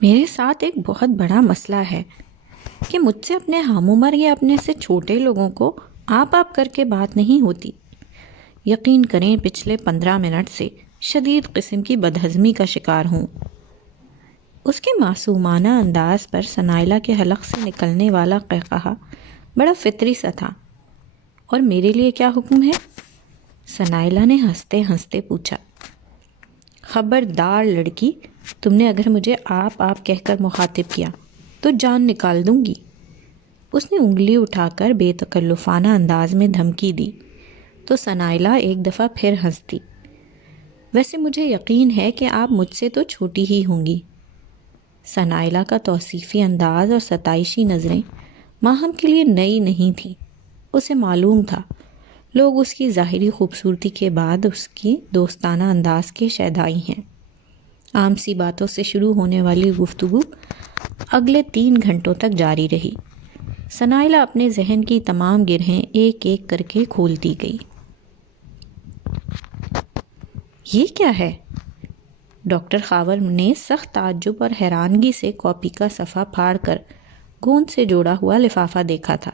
میرے ساتھ ایک بہت بڑا مسئلہ ہے کہ مجھ سے اپنے ہم عمر یا اپنے سے چھوٹے لوگوں کو آپ کر کے بات نہیں ہوتی۔ یقین کریں پچھلے 15 منٹ سے شدید قسم کی بدہضمی کا شکار ہوں۔ اس کے معصومانہ انداز پر ثنائلہ کے حلق سے نکلنے والا قہقہا بڑا فطری سا تھا۔ اور میرے لیے کیا حکم ہے؟ ثنائلہ نے ہنستے ہنستے پوچھا۔ خبردار لڑکی، تم نے اگر مجھے آپ کہہ کر مخاطب کیا تو جان نکال دوں گی۔ اس نے انگلی اٹھا کر بے تکلفانہ انداز میں دھمکی دی تو ثنائلہ ایک دفعہ پھر ہنس دی۔ ویسے مجھے یقین ہے کہ آپ مجھ سے تو چھوٹی ہی ہوں گی۔ ثنائلہ کا توصیفی انداز اور ستائشی نظریں ماہم کے لیے نئی نہیں تھیں۔ اسے معلوم تھا لوگ اس کی ظاہری خوبصورتی کے بعد اس کی دوستانہ انداز کے شیدائی ہیں۔ عام سی باتوں سے شروع ہونے والی گفتگو اگلے 3 گھنٹوں تک جاری رہی۔ ثنائلہ اپنے ذہن کی تمام گرہیں ایک ایک کر کے کھولتی گئی۔ یہ کیا ہے؟ ڈاکٹر خاور نے سخت تعجب اور حیرانگی سے کاپی کا صفحہ پھاڑ کر گوند سے جوڑا ہوا لفافہ دیکھا تھا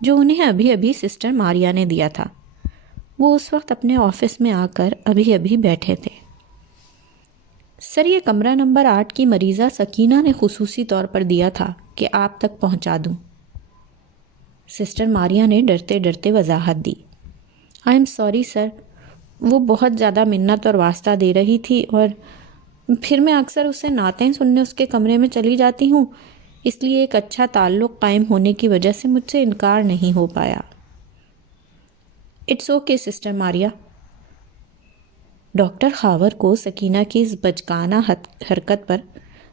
جو انہیں ابھی ابھی سسٹر ماریا نے دیا تھا۔ وہ اس وقت اپنے آفس میں آ کر ابھی بیٹھے تھے۔ سر، یہ کمرہ نمبر 8 کی مریضہ سکینہ نے خصوصی طور پر دیا تھا کہ آپ تک پہنچا دوں۔ سسٹر ماریا نے ڈرتے ڈرتے وضاحت دی۔ آئی ایم سوری سر، وہ بہت زیادہ منت اور واسطہ دے رہی تھی اور پھر میں اکثر اسے نعتیں سننے اس کے کمرے میں چلی جاتی ہوں، اس لیے ایک اچھا تعلق قائم ہونے کی وجہ سے مجھ سے انکار نہیں ہو پایا۔ It's okay sister Maria. Doctor Khawar کو سکینہ کی اس بچکانہ حرکت پر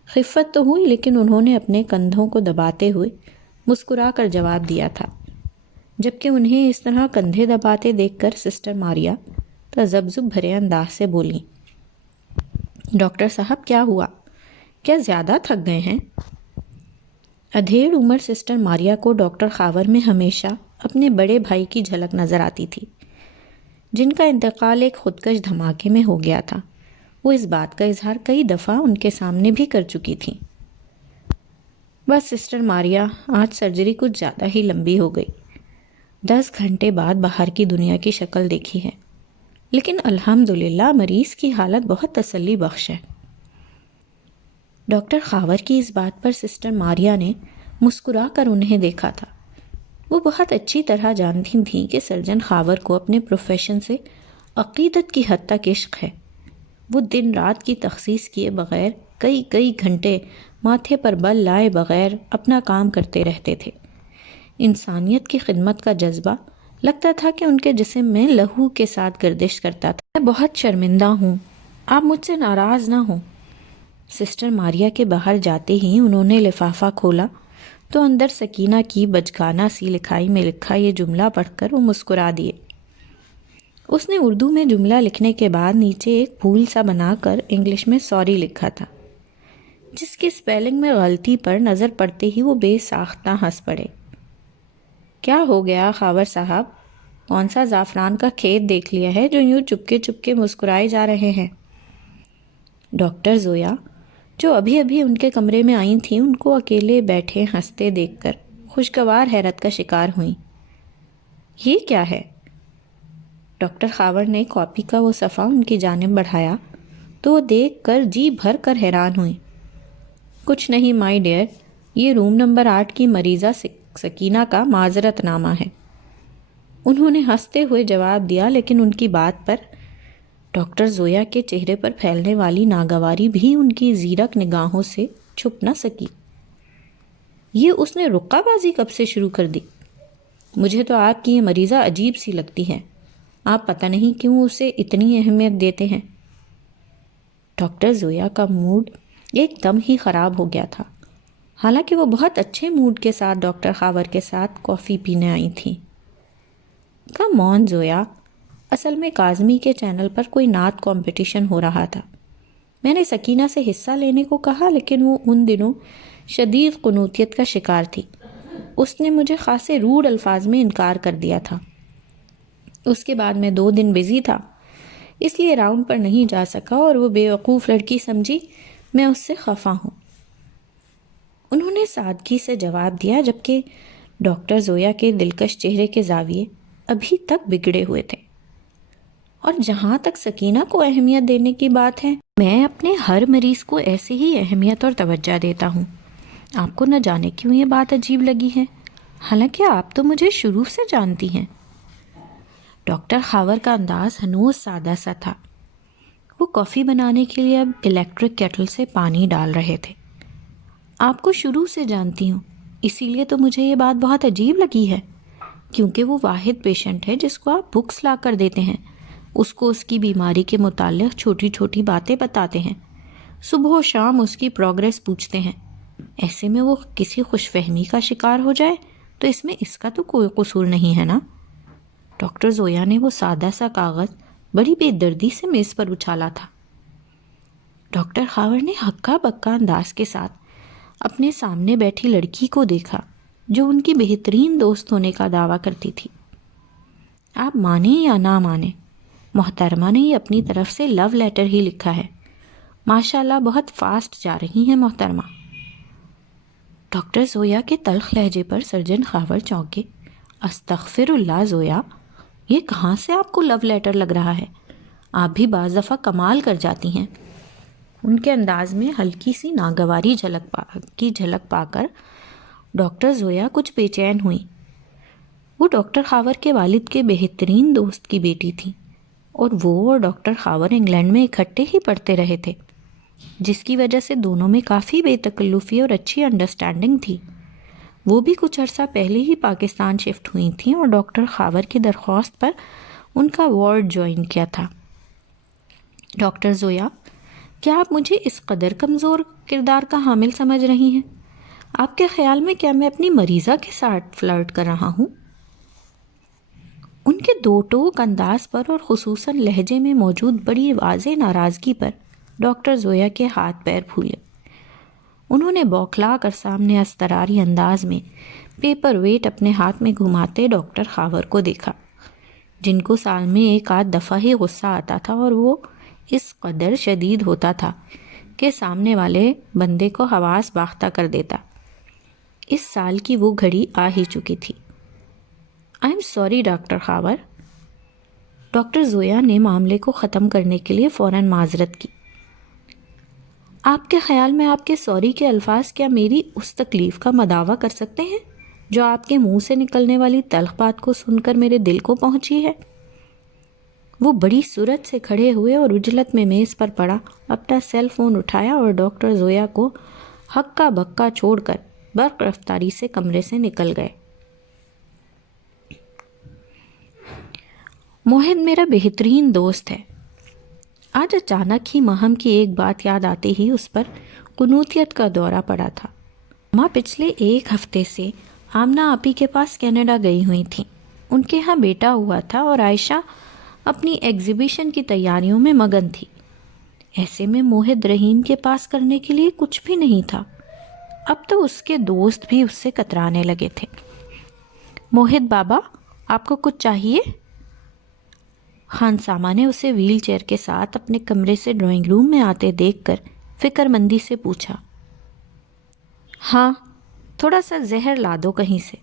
خفت تو ہوئی، لیکن انہوں نے اپنے کندھوں کو دباتے ہوئے مسکرا کر جواب دیا تھا، جبکہ انہیں اس طرح کندھے دباتے دیکھ کر سسٹر ماریا تذبذب بھرے انداز سے بولیں۔ ڈاکٹر صاحب کیا ہوا؟ کیا زیادہ تھک گئے ہیں؟ ادھیڑ عمر سسٹر ماریا کو ڈاکٹر خاور میں ہمیشہ اپنے بڑے بھائی کی جھلک نظر آتی تھی، جن کا انتقال ایک خودکش دھماکے میں ہو گیا تھا۔ وہ اس بات کا اظہار کئی دفعہ ان کے سامنے بھی کر چکی تھیں۔ بس سسٹر ماریا، آج سرجری کچھ زیادہ ہی لمبی ہو گئی۔ 10 گھنٹے بعد باہر کی دنیا کی شکل دیکھی ہے، لیکن الحمدللہ مریض کی حالت بہت تسلی بخش ہے۔ ڈاکٹر خاور کی اس بات پر سسٹر ماریا نے مسکرا کر انہیں دیکھا تھا۔ وہ بہت اچھی طرح جانتی تھیں کہ سرجن خاور کو اپنے پروفیشن سے عقیدت کی حد تک عشق ہے۔ وہ دن رات کی تخصیص کیے بغیر کئی گھنٹے ماتھے پر بل لائے بغیر اپنا کام کرتے رہتے تھے۔ انسانیت کی خدمت کا جذبہ لگتا تھا کہ ان کے جسم میں لہو کے ساتھ گردش کرتا تھا۔ میں بہت شرمندہ ہوں، آپ مجھ سے ناراض نہ ہوں۔ سسٹر ماریا کے باہر جاتے ہی انہوں نے لفافہ کھولا تو اندر سکینہ کی بچگانہ سی لکھائی میں لکھا یہ جملہ پڑھ کر وہ مسکرا دیے۔ اس نے اردو میں جملہ لکھنے کے بعد نیچے ایک پھول سا بنا کر انگلش میں سوری لکھا تھا، جس کی اسپیلنگ میں غلطی پر نظر پڑتے ہی وہ بے ساختہ ہنس پڑے۔ کیا ہو گیا خاور صاحب؟ کون سا زعفران کا کھیت دیکھ لیا ہے جو یوں چپکے مسکرائے جا رہے ہیں؟ ڈاکٹر زویا، جو ابھی ان کے کمرے میں آئی تھیں، ان کو اکیلے بیٹھے ہنستے دیکھ کر خوشگوار حیرت کا شکار ہوئیں۔ یہ کیا ہے؟ ڈاکٹر خاور نے کاپی کا وہ صفحہ ان کی جانب بڑھایا تو وہ دیکھ کر جی بھر کر حیران ہوئیں۔ کچھ نہیں مائی ڈیئر، یہ روم نمبر 8 کی مریضہ سکینہ کا معذرت نامہ ہے، انہوں نے ہنستے ہوئے جواب دیا، لیکن ان کی بات پر ڈاکٹر زویا کے چہرے پر پھیلنے والی ناگواری بھی ان کی زیرک نگاہوں سے چھپ نہ سکی۔ یہ اس نے رقہ بازی کب سے شروع کر دی؟ مجھے تو آپ کی یہ مریضہ عجیب سی لگتی ہے، آپ پتہ نہیں کیوں اسے اتنی اہمیت دیتے ہیں۔ ڈاکٹر زویا کا موڈ ایک دم ہی خراب ہو گیا تھا، حالانکہ وہ بہت اچھے موڈ کے ساتھ ڈاکٹر خاور کے ساتھ کافی پینے آئی تھیں۔ کم آن زویا، اصل میں کاظمی کے چینل پر کوئی نعت کمپٹیشن ہو رہا تھا۔ میں نے سکینہ سے حصہ لینے کو کہا، لیکن وہ ان دنوں شدید قنوطیت کا شکار تھی۔ اس نے مجھے خاصے روڈ الفاظ میں انکار کر دیا تھا۔ اس کے بعد میں 2 دن بزی تھا، اس لیے راؤنڈ پر نہیں جا سکا اور وہ بیوقوف لڑکی سمجھی میں اس سے خفا ہوں۔ انہوں نے سادگی سے جواب دیا، جبکہ ڈاکٹر زویا کے دلکش چہرے کے زاویے ابھی تک بگڑے ہوئے تھے۔ اور جہاں تک سکینہ کو اہمیت دینے کی بات ہے، میں اپنے ہر مریض کو ایسے ہی اہمیت اور توجہ دیتا ہوں۔ آپ کو نہ جانے کیوں یہ بات عجیب لگی ہے، حالانکہ آپ تو مجھے شروع سے جانتی ہیں۔ ڈاکٹر خاور کا انداز ہنوز سادہ سا تھا۔ وہ کافی بنانے کے لیے اب الیکٹرک کیٹل سے پانی ڈال رہے تھے۔ آپ کو شروع سے جانتی ہوں، اسی لیے تو مجھے یہ بات بہت عجیب لگی ہے، کیونکہ وہ واحد پیشنٹ ہے جس کو آپ بکس لا کر دیتے ہیں، اس کو اس کی بیماری کے متعلق چھوٹی چھوٹی باتیں بتاتے ہیں، صبح و شام اس کی پروگریس پوچھتے ہیں۔ ایسے میں وہ کسی خوش فہمی کا شکار ہو جائے تو اس کا تو کوئی قصور نہیں ہے نا۔ ڈاکٹر زویا نے وہ سادہ سا کاغذ بڑی بے دردی سے میز پر اچھالا تھا۔ ڈاکٹر خاور نے ہکا بکا انداز کے ساتھ اپنے سامنے بیٹھی لڑکی کو دیکھا جو ان کی بہترین دوست ہونے کا دعویٰ کرتی تھی۔ آپ مانیں یا نہ مانیں، محترمہ نے یہ اپنی طرف سے لو لیٹر ہی لکھا ہے۔ ماشاءاللہ بہت فاسٹ جا رہی ہیں محترمہ۔ ڈاکٹر زویا کے تلخ لہجے پر سرجن خاور چونکے۔ استغفر اللہ زویا، یہ کہاں سے آپ کو لو لیٹر لگ رہا ہے؟ آپ بھی بعض دفعہ کمال کر جاتی ہیں۔ ان کے انداز میں ہلکی سی ناگواری جھلک پا کر ڈاکٹر زویا کچھ بے چین ہوئیں۔ وہ ڈاکٹر خاور کے والد کے بہترین دوست کی بیٹی تھی، اور وہ اور ڈاکٹر خاور انگلینڈ میں اکٹھے ہی پڑھتے رہے تھے، جس کی وجہ سے دونوں میں کافی بے تکلفی اور اچھی انڈرسٹینڈنگ تھی۔ وہ بھی کچھ عرصہ پہلے ہی پاکستان شفٹ ہوئی تھیں اور ڈاکٹر خاور کی درخواست پر ان کا وارڈ جوائن کیا تھا۔ ڈاکٹر زویا، کیا آپ مجھے اس قدر کمزور کردار کا حامل سمجھ رہی ہیں؟ آپ کے خیال میں کیا میں اپنی مریضہ کے ساتھ فلرٹ کر رہا ہوں؟ ان کے دو ٹوک انداز پر اور خصوصاً لہجے میں موجود بڑی واضح ناراضگی پر ڈاکٹر زویا کے ہاتھ پیر پھولے۔ انہوں نے بوکھلا کر سامنے اضطراری انداز میں پیپر ویٹ اپنے ہاتھ میں گھماتے ڈاکٹر خاور کو دیکھا، جن کو سال میں 1 آدھ دفعہ ہی غصہ آتا تھا، اور وہ اس قدر شدید ہوتا تھا کہ سامنے والے بندے کو حواس باختہ کر دیتا۔ اس سال کی وہ گھڑی آ ہی چکی تھی۔ I am sorry doctor Khawar. Doctor Zoya نے معاملے کو ختم کرنے کے لیے فوراً معذرت کی۔ آپ کے خیال میں آپ کے سوری کے الفاظ کیا میری اس تکلیف کا مداوع کر سکتے ہیں جو آپ کے منہ سے نکلنے والی تلخ بات کو سن کر میرے دل کو پہنچی ہے؟ وہ بڑی سرعت سے کھڑے ہوئے اور عجلت میں میز پر پڑا اپنا سیل فون اٹھایا اور ڈاکٹر زویا کو ہکا بکا چھوڑ کر برق رفتاری سے کمرے سے نکل گئے۔ موہد میرا بہترین دوست ہے۔ آج اچانک ہی ماہم کی ایک بات یاد آتے ہی اس پر قنوطیت کا دورہ پڑا تھا۔ ماں پچھلے 1 ہفتے سے آمنہ آپی کے پاس کینیڈا گئی ہوئی تھیں۔ ان کے ہاں بیٹا ہوا تھا اور عائشہ اپنی ایگزیبیشن کی تیاریوں میں مگن تھی۔ ایسے میں موہد رحیم کے پاس کرنے کے لیے کچھ بھی نہیں تھا۔ اب تو اس کے دوست بھی اس سے کترانے لگے تھے۔ موہد بابا، آپ کو کچھ چاہیے؟ خان سامہ نے اسے ویل چیئر کے ساتھ اپنے کمرے سے ڈرائنگ روم میں آتے دیکھ کر فکر مندی سے پوچھا۔ ہاں، تھوڑا سا زہر لا دو کہیں سے۔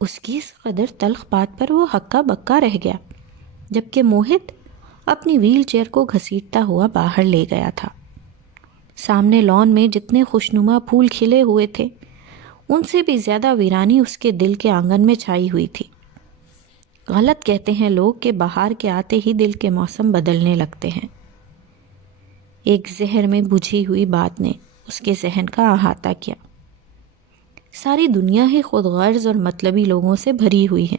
اس کی اس قدر تلخ بات پر وہ ہکا بکا رہ گیا، جبکہ موہد اپنی ویل چیئر کو گھسیٹتا ہوا باہر لے گیا تھا۔ سامنے لان میں جتنے خوشنما پھول کھلے ہوئے تھے، ان سے بھی زیادہ ویرانی اس کے دل کے آنگن میں چھائی ہوئی تھی۔ غلط کہتے ہیں لوگ کہ بہار کے آتے ہی دل کے موسم بدلنے لگتے ہیں۔ ایک زہر میں بجھی ہوئی بات نے اس کے ذہن کا احاطہ کیا۔ ساری دنیا ہی خود غرض اور مطلبی لوگوں سے بھری ہوئی ہے۔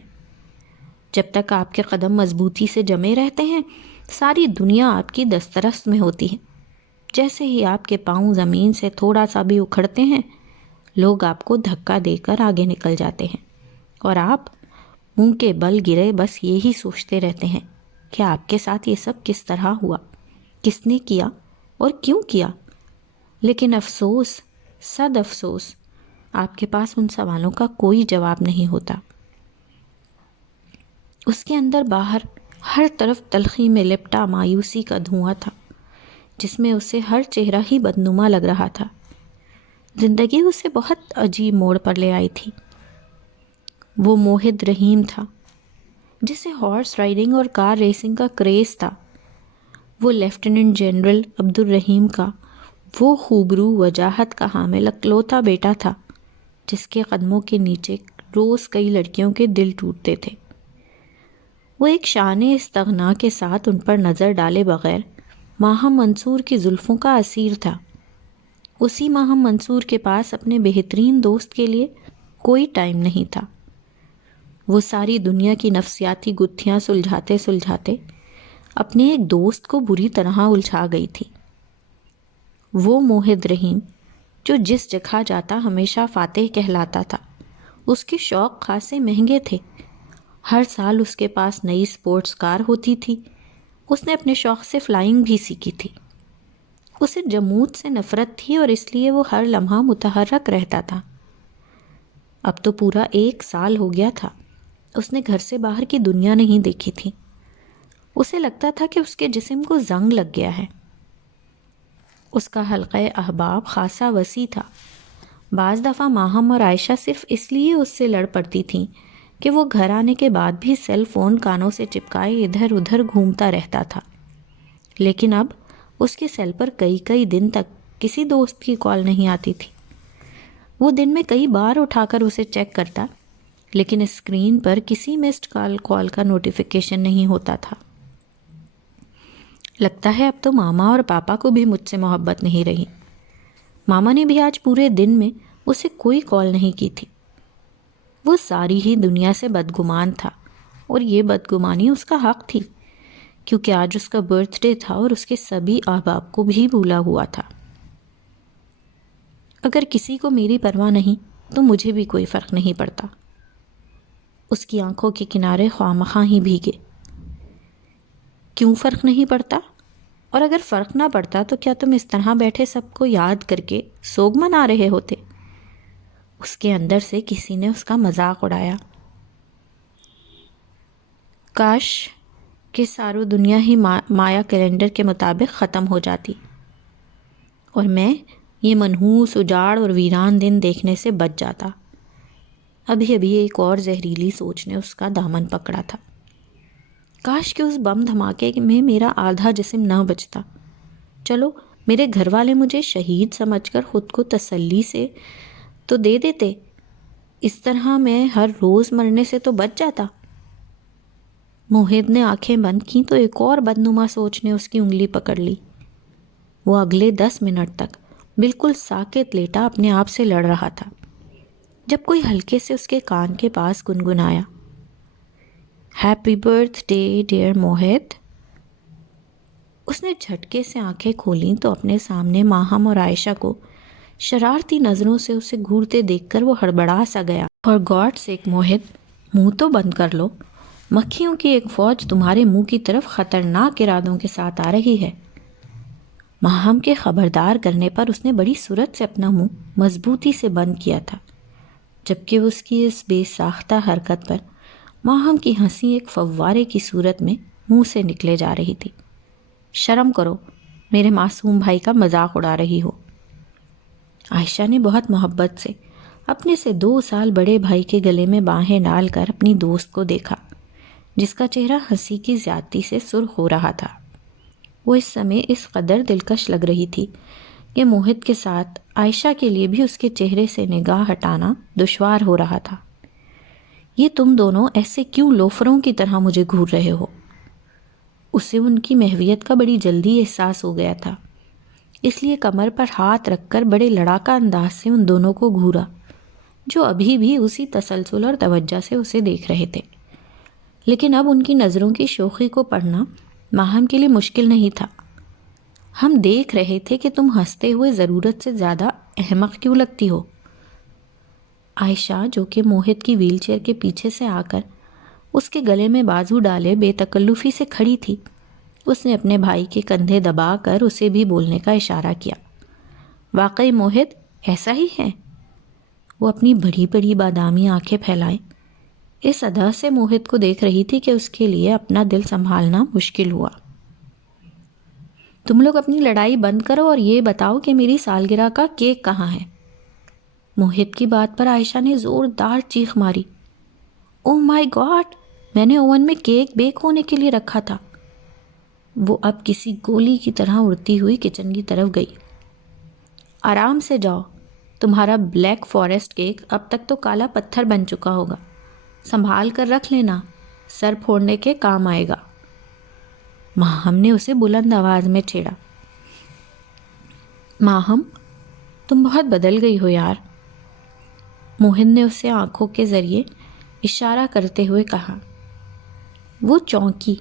جب تک آپ کے قدم مضبوطی سے جمے رہتے ہیں، ساری دنیا آپ کی دسترس میں ہوتی ہے۔ جیسے ہی آپ کے پاؤں زمین سے تھوڑا سا بھی اکھڑتے ہیں، لوگ آپ کو دھکا دے کر آگے نکل جاتے ہیں، اور آپ منہ کے بل گرے بس یہی سوچتے رہتے ہیں کہ آپ کے ساتھ یہ سب کس طرح ہوا، کس نے کیا اور کیوں کیا۔ لیکن افسوس، صد افسوس، آپ کے پاس ان سوالوں کا کوئی جواب نہیں ہوتا۔ اس کے اندر باہر ہر طرف تلخی میں لپٹا مایوسی کا دھواں تھا، جس میں اسے ہر چہرہ ہی بدنما لگ رہا تھا۔ زندگی اسے بہت عجیب موڑ پر لے آئی تھی۔ وہ موہد رحیم تھا، جسے ہارس رائڈنگ اور کار ریسنگ کا کریز تھا۔ وہ لیفٹیننٹ جنرل عبد الرحیم کا وہ خوبرو وجاہت کا حامل اکلوتا بیٹا تھا، جس کے قدموں کے نیچے روز کئی لڑکیوں کے دل ٹوٹتے تھے۔ وہ ایک شان استغنا کے ساتھ ان پر نظر ڈالے بغیر ماہم منصور کی زلفوں کا اسیر تھا۔ اسی ماہم منصور کے پاس اپنے بہترین دوست کے لیے کوئی ٹائم نہیں تھا۔ وہ ساری دنیا کی نفسیاتی گتھیاں سلجھاتے سلجھاتے اپنے ایک دوست کو بری طرح الجھا گئی تھی۔ وہ موہد رحیم جو جس جگہ جاتا ہمیشہ فاتح کہلاتا تھا، اس کے شوق خاصے مہنگے تھے۔ ہر سال اس کے پاس نئی سپورٹس کار ہوتی تھی۔ اس نے اپنے شوق سے فلائنگ بھی سیکھی تھی۔ اسے جمود سے نفرت تھی اور اس لیے وہ ہر لمحہ متحرک رہتا تھا۔ اب تو پورا 1 سال ہو گیا تھا اس نے گھر سے باہر کی دنیا نہیں دیکھی تھی۔ اسے لگتا تھا کہ اس کے جسم کو زنگ لگ گیا ہے۔ اس کا حلقہ احباب خاصا وسیع تھا۔ بعض دفعہ ماہم اور عائشہ صرف اس لیے اس سے لڑ پڑتی تھیں کہ وہ گھر آنے کے بعد بھی سیل فون کانوں سے چپکائے ادھر ادھر گھومتا رہتا تھا۔ لیکن اب اس کے سیل پر کئی دن تک کسی دوست کی کال نہیں آتی تھی۔ وہ دن میں کئی بار اٹھا کر اسے چیک کرتا، لیکن اسکرین پر کسی مسڈ کال کا نوٹیفیکیشن نہیں ہوتا تھا۔ لگتا ہے اب تو ماما اور پاپا کو بھی مجھ سے محبت نہیں رہی۔ ماما نے بھی آج پورے دن میں اسے کوئی کال نہیں کی تھی۔ وہ ساری ہی دنیا سے بدگمان تھا، اور یہ بدگمانی اس کا حق تھی، کیونکہ آج اس کا برتھ ڈے تھا اور اس کے سبھی احباب کو بھی بھولا ہوا تھا۔ اگر کسی کو میری پرواہ نہیں تو مجھے بھی کوئی فرق نہیں پڑتا۔ اس کی آنکھوں کے کنارے خواہ ہی بھیگے۔ کیوں فرق نہیں پڑتا؟ اور اگر فرق نہ پڑتا تو کیا تم اس طرح بیٹھے سب کو یاد کر کے سوگ منا رہے ہوتے؟ اس کے اندر سے کسی نے اس کا مذاق اڑایا۔ کاش کہ سارو دنیا ہی مایا کیلنڈر کے مطابق ختم ہو جاتی اور میں یہ منحوس اجاڑ اور ویران دن دیکھنے سے بچ جاتا۔ ابھی ایک اور زہریلی سوچ نے اس کا دامن پکڑا تھا۔ کاش کہ اس بم دھماکے میں میرا آدھا جسم نہ بچتا۔ چلو میرے گھر والے مجھے شہید سمجھ کر خود کو تسلی سے تو دے دیتے، اس طرح میں ہر روز مرنے سے تو بچ جاتا۔ موہد نے آنکھیں بند کیں تو ایک اور بدنما سوچ نے اس کی انگلی پکڑ لی۔ وہ اگلے 10 منٹ تک بالکل ساکت لیٹا اپنے آپ سے لڑ رہا تھا، جب کوئی ہلکے سے اس کے کان کے پاس گنگنایا، happy birthday dear Mohd. اس نے جھٹکے سے آنکھیں کھولیں تو اپنے سامنے ماہم اور عائشہ کو شرارتی نظروں سے اسے گھورتے دیکھ کر وہ ہڑبڑا سا گیا۔ اور گاڈ سیک موہد، منہ تو بند کر لو، مکھیوں کی ایک فوج تمہارے منہ کی طرف خطرناک ارادوں کے ساتھ آ رہی ہے۔ ماہم کے خبردار کرنے پر اس نے بڑی سرعت سے اپنا منہ مضبوطی سے بند کیا تھا، جبکہ اس کی اس بے ساختہ حرکت پر ماہم کی ہنسی ایک فوارے کی صورت میں منہ سے نکلے جا رہی تھی۔ شرم کرو، میرے معصوم بھائی کا مذاق اڑا رہی ہو۔ عائشہ نے بہت محبت سے اپنے سے 2 سال بڑے بھائی کے گلے میں باہیں ڈال کر اپنی دوست کو دیکھا، جس کا چہرہ ہنسی کی زیادتی سے سرخ ہو رہا تھا۔ وہ اس سمے اس قدر دلکش لگ رہی تھی کہ موہد کے ساتھ عائشہ کے لیے بھی اس کے چہرے سے نگاہ ہٹانا دشوار ہو رہا تھا۔ یہ تم دونوں ایسے کیوں لوفروں کی طرح مجھے گھور رہے ہو؟ اسے ان کی محویت کا بڑی جلدی احساس ہو گیا تھا، اس لیے کمر پر ہاتھ رکھ کر بڑے لڑاکا انداز سے ان دونوں کو گھورا، جو ابھی بھی اسی تسلسل اور توجہ سے اسے دیکھ رہے تھے۔ لیکن اب ان کی نظروں کی شوخی کو پڑھنا ماہم کے لیے مشکل نہیں تھا۔ ہم دیکھ رہے تھے کہ تم ہنستے ہوئے ضرورت سے زیادہ احمق کیوں لگتی ہو۔ عائشہ جو کہ موہد کی ویل چیئر کے پیچھے سے آ کر اس کے گلے میں بازو ڈالے بے تکلفی سے کھڑی تھی، اس نے اپنے بھائی کے کندھے دبا کر اسے بھی بولنے کا اشارہ کیا۔ واقعی موہد ایسا ہی ہے؟ وہ اپنی بڑی بڑی بادامی آنکھیں پھیلائے اس ادا سے موہت کو دیکھ رہی تھی کہ اس کے لیے اپنا دل سنبھالنا مشکل ہوا۔ تم لوگ اپنی لڑائی بند کرو اور یہ بتاؤ کہ میری سالگرہ کا کیک کہاں ہے؟ موہت کی بات پر عائشہ نے زوردار چیخ ماری۔ او مائی گاڈ، میں نے اوون میں کیک بیک ہونے کے لیے رکھا تھا۔ وہ اب کسی گولی کی طرح اڑتی ہوئی کچن کی طرف گئی۔ آرام سے جاؤ، تمہارا بلیک فارسٹ کیک اب تک تو کالا پتھر بن چکا ہوگا، سنبھال کر رکھ لینا، سر پھوڑنے کے کام آئے گا۔ ماہم نے اسے بلند آواز میں چھیڑا۔ ماہم، تم بہت بدل گئی ہو یار، موہت نے اسے آنکھوں کے ذریعے اشارہ کرتے ہوئے کہا۔ وہ چونکی۔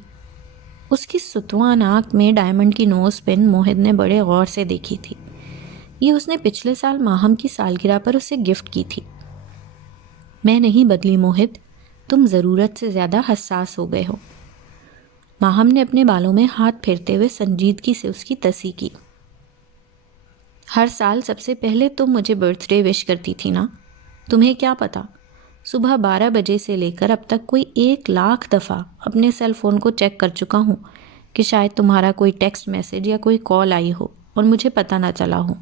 اس کی ستواں آنکھ میں ڈائمنڈ کی نوز پن موہت نے بڑے غور سے دیکھی تھی۔ یہ اس نے پچھلے سال ماہم کی سالگرہ پر اسے گفٹ کی تھی۔ میں نہیں بدلی موہت، تم ضرورت سے زیادہ حساس ہو گئے ہو۔ ماہم نے اپنے بالوں میں ہاتھ پھیرتے ہوئے سنجیدگی سے اس کی تصحیح کی۔ ہر سال سب سے پہلے تم مجھے برتھ ڈے وش کرتی تھی نا؟ تمہیں کیا پتا، صبح 12 بجے سے لے کر اب تک کوئی 1,00,000 دفعہ اپنے سیل فون کو چیک کر چکا ہوں کہ شاید تمہارا کوئی ٹیکسٹ میسج یا کوئی کال آئی ہو اور مجھے پتہ نہ چلا ہو۔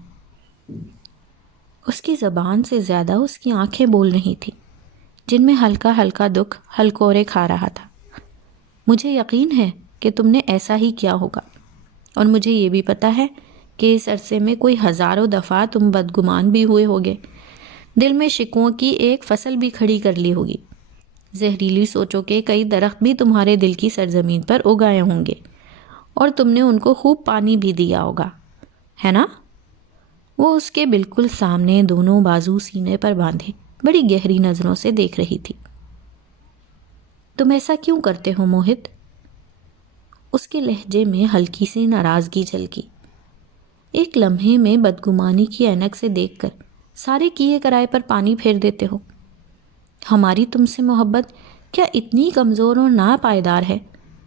اس کی زبان سے زیادہ اس کی آنکھیں بول رہی تھیں، جن میں ہلکا ہلکا دکھ ہلکورے کھا رہا تھا۔ مجھے یقین ہے کہ تم نے ایسا ہی کیا ہوگا، اور مجھے یہ بھی پتہ ہے کہ اس عرصے میں کوئی ہزاروں دفعہ تم بدگمان بھی ہوئے ہوگے، دل میں شکووں کی ایک فصل بھی کھڑی کر لی ہوگی، زہریلی سوچوں کے کئی درخت بھی تمہارے دل کی سرزمین پر اگائے ہوں گے، اور تم نے ان کو خوب پانی بھی دیا ہوگا، ہے نا؟ وہ اس کے بالکل سامنے دونوں بازو سینے پر باندھے بڑی گہری نظروں سے دیکھ رہی تھی۔ تم ایسا کیوں کرتے ہو موہت؟ اس کے لہجے میں ہلکی سی ناراضگی جھلکی۔ ایک لمحے میں بدگمانی کی اینک سے دیکھ کر سارے کیے کرائے پر پانی پھیر دیتے ہو۔ ہماری تم سے محبت کیا اتنی کمزور اور ناپائیدار ہے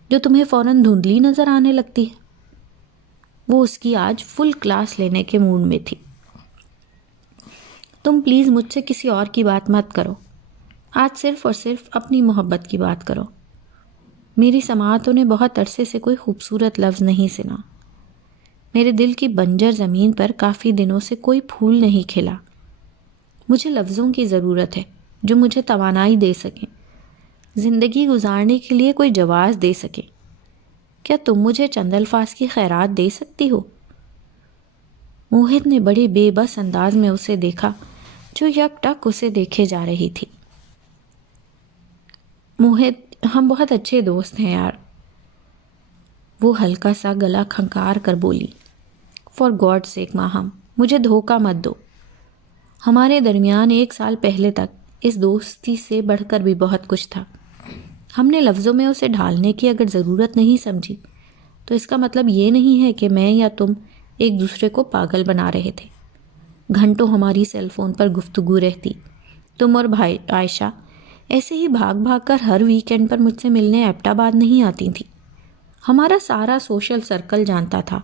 جو تمہیں فوراً دھندلی نظر آنے لگتی ہے؟ وہ اس کی آج فل کلاس لینے کے موڈ میں تھی۔ تم پلیز مجھ سے کسی اور کی بات مت کرو، آج صرف اور صرف اپنی محبت کی بات کرو۔ میری سماعتوں نے بہت عرصے سے کوئی خوبصورت لفظ نہیں سنا، میرے دل کی بنجر زمین پر کافی دنوں سے کوئی پھول نہیں کھلا۔ مجھے لفظوں کی ضرورت ہے جو مجھے توانائی دے سکیں، زندگی گزارنے کے لیے کوئی جواز دے سکیں۔ کیا تم مجھے چند الفاظ کی خیرات دے سکتی ہو؟ موہت نے بڑے بے بس انداز میں اسے دیکھا جو یک ٹک اسے دیکھے جا رہی تھی۔ موہت، ہم بہت اچھے دوست ہیں یار، وہ ہلکا سا گلا کھنکار کر بولی۔ فار گاڈ سیک ماہم، مجھے دھوکہ مت دو۔ ہمارے درمیان 1 سال پہلے تک اس دوستی سے بڑھ کر بھی بہت کچھ تھا۔ ہم نے لفظوں میں اسے ڈھالنے کی اگر ضرورت نہیں سمجھی تو اس کا مطلب یہ نہیں ہے کہ میں یا تم ایک دوسرے کو پاگل بنا رہے تھے۔ گھنٹوں ہماری سیل فون پر گفتگو رہتی، تم اور بھائی عائشہ ایسے ہی بھاگ بھاگ کر ہر ویکینڈ پر مجھ سے ملنے ایبٹ آباد نہیں آتی تھیں۔ ہمارا سارا سوشل سرکل جانتا تھا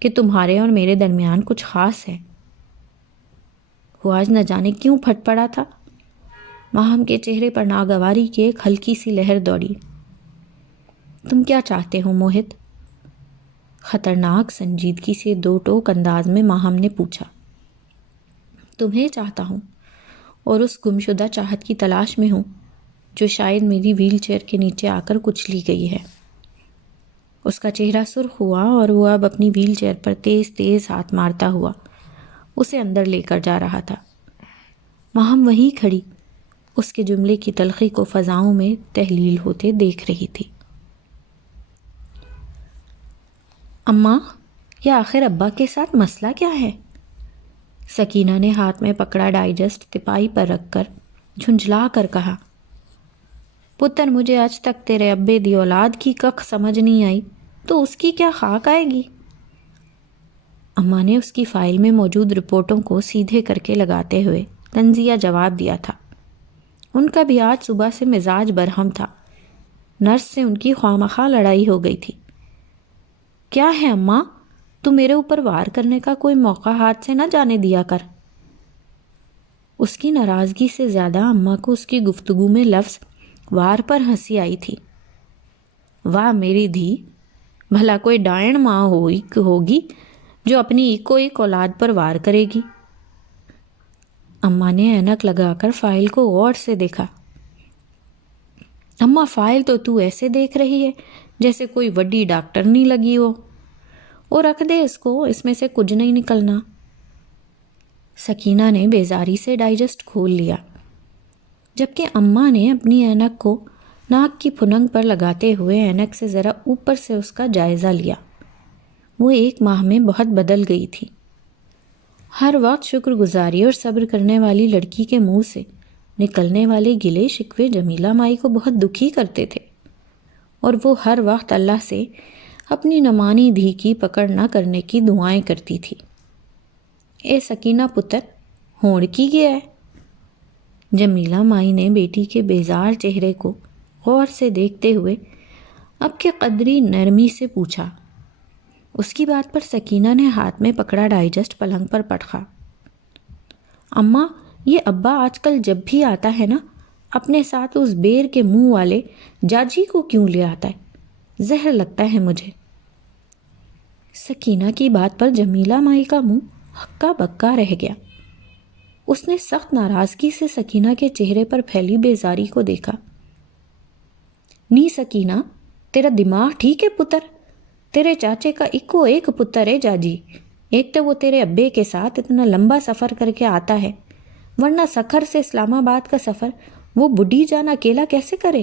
کہ تمہارے اور میرے درمیان کچھ خاص ہے۔ وہ آج نہ جانے کیوں پھٹ پڑا تھا۔ ماہم کے چہرے پر ناگواری کی ایک ہلکی سی لہر دوڑی۔ تم کیا چاہتے ہو موہت؟ خطرناک سنجیدگی سے 2 ٹوک انداز میں ماہم نے پوچھا۔ تمہیں چاہتا ہوں، اور اس گمشدہ چاہت کی تلاش میں ہوں جو شاید میری ویل چیئر کے نیچے آ کر کچلی گئی ہے۔ اس کا چہرہ سرخ ہوا اور وہ اب اپنی ویل چیئر پر تیز تیز ہاتھ مارتا ہوا اسے اندر لے کر جا رہا تھا۔ ماہم وہیں کھڑی اس کے جملے کی تلخی کو فضاؤں میں تحلیل ہوتے دیکھ رہی تھی۔ اماں، یہ آخر ابا کے ساتھ مسئلہ کیا ہے؟ سکینہ نے ہاتھ میں پکڑا ڈائجسٹ تپائی پر رکھ کر جھنجھلا کر کہا۔ پتر، مجھے آج تک تیرے ابے دی اولاد کی ککھ سمجھ نہیں آئی تو اس کی کیا خاک آئے گی؟ اماں نے اس کی فائل میں موجود رپورٹوں کو سیدھے کر کے لگاتے ہوئے طنزیہ جواب دیا تھا۔ ان کا بھی آج صبح سے مزاج برہم تھا، نرس سے ان کی خواہ لڑائی ہو گئی تھی۔ کیا ہے اماں، تو میرے اوپر وار کرنے کا کوئی موقع ہاتھ سے نہ جانے دیا کر۔ اس کی ناراضگی سے زیادہ اماں کو اس کی گفتگو میں لفظ وار پر ہنسی آئی تھی۔ واہ میری دھی، بھلا کوئی ڈائن ماں ہوگی جو اپنی ایک ایک اولاد پر وار کرے گی۔ اماں نے اینک لگا کر فائل کو غور سے دیکھا۔ اماں فائل تو ایسے دیکھ رہی ہے جیسے کوئی وڈی ڈاکٹرنی لگی ہو، اور رکھ دے اس کو، اس میں سے کچھ نہیں نکلنا۔ سکینہ نے بیزاری سے ڈائجسٹ کھول لیا، جبکہ اماں نے اپنی اینک کو ناک کی پھنگ پر لگاتے ہوئے اینک سے ذرا اوپر سے اس کا جائزہ لیا۔ وہ 1 ماہ میں بہت بدل گئی تھی۔ ہر وقت شکر گزاری اور صبر کرنے والی لڑکی کے منہ سے نکلنے والے گلے شکوے جمیلہ مائی کو بہت دکھی کرتے تھے، اور وہ ہر وقت اللہ سے اپنی نمانی دھی کی پکڑ نہ کرنے کی دعائیں کرتی تھی۔ اے سکینہ پتر، ہوڑ کی گیا ہے؟ جمیلہ مائی نے بیٹی کے بیزار چہرے کو غور سے دیکھتے ہوئے اب کے قدری نرمی سے پوچھا۔ اس کی بات پر سکینہ نے ہاتھ میں پکڑا ڈائجسٹ پلنگ پر پٹخا۔ اماں، یہ ابا آج کل جب بھی آتا ہے نا، اپنے ساتھ اس بیر کے منہ والے جاجی کو کیوں لے آتا ہے؟ زہر لگتا ہے مجھے۔ سکینہ کی بات پر جمیلہ مائی کا منہ ہکا بکا رہ گیا۔ اس نے سخت ناراضگی سے سکینہ کے چہرے پر پھیلی بیزاری کو دیکھا۔ نی سکینہ، تیرا دماغ ٹھیک ہے پتر؟ تیرے چاچے کا ایکو ایک پتر ہے جاجی۔ ایک تو وہ تیرے ابے کے ساتھ اتنا لمبا سفر کر کے آتا ہے، ورنہ سکھر سے اسلام آباد کا سفر وہ بڈھی جان اکیلا کیسے کرے؟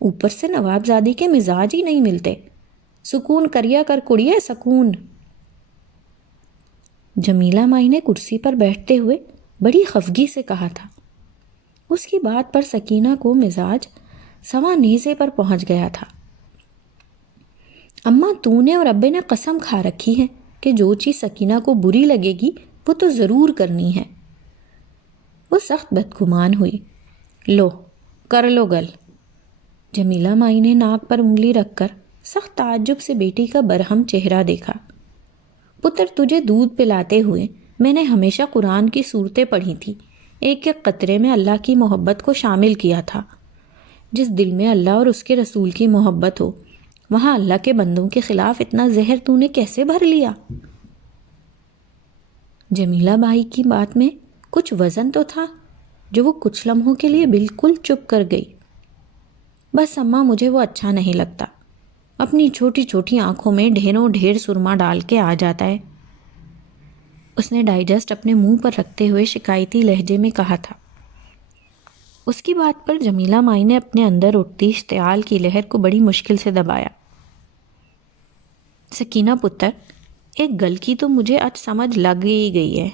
اوپر سے نواب زادی کے مزاج ہی نہیں ملتے۔ سکون کریا کر کڑیے، سکون۔ جمیلہ مائی نے کرسی پر بیٹھتے ہوئے بڑی خفگی سے کہا تھا۔ اس کی بات پر سکینہ کو مزاج سوا نیزے پر پہنچ گیا تھا۔ اماں، تو نے اور ابے نے قسم کھا رکھی ہے کہ جو چیز سکینہ کو بری لگے گی وہ تو ضرور کرنی ہے۔ وہ سخت بدگمان ہوئی۔ لو، کر لو گل۔ جمیلہ مائی نے ناک پر انگلی رکھ کر سخت تعجب سے بیٹی کا برہم چہرہ دیکھا۔ پتر، تجھے دودھ پلاتے ہوئے میں نے ہمیشہ قرآن کی صورتیں پڑھی تھی، ایک ایک قطرے میں اللہ کی محبت کو شامل کیا تھا۔ جس دل میں اللہ اور اس کے رسول کی محبت ہو، وہاں اللہ کے بندوں کے خلاف اتنا زہر تو نے کیسے بھر لیا؟ جمیلہ بائی کی بات میں کچھ وزن تو تھا جو وہ کچھ لمحوں کے لیے بالکل چپ کر گئی۔ بس اماں، مجھے وہ اچھا نہیں لگتا۔ اپنی چھوٹی چھوٹی آنکھوں میں ڈھیروں ڈھیر سرما ڈال کے آ جاتا ہے۔ اس نے ڈائجسٹ اپنے منہ پر رکھتے ہوئے شکایتی لہجے میں کہا تھا۔ اس کی بات پر جمیلہ مائی نے اپنے اندر اٹھتی اشتعال کی لہر کو بڑی مشکل سے دبایا۔ سکینہ پتر، ایک گل کی تو مجھے آج سمجھ لگ ہی گئی ہے۔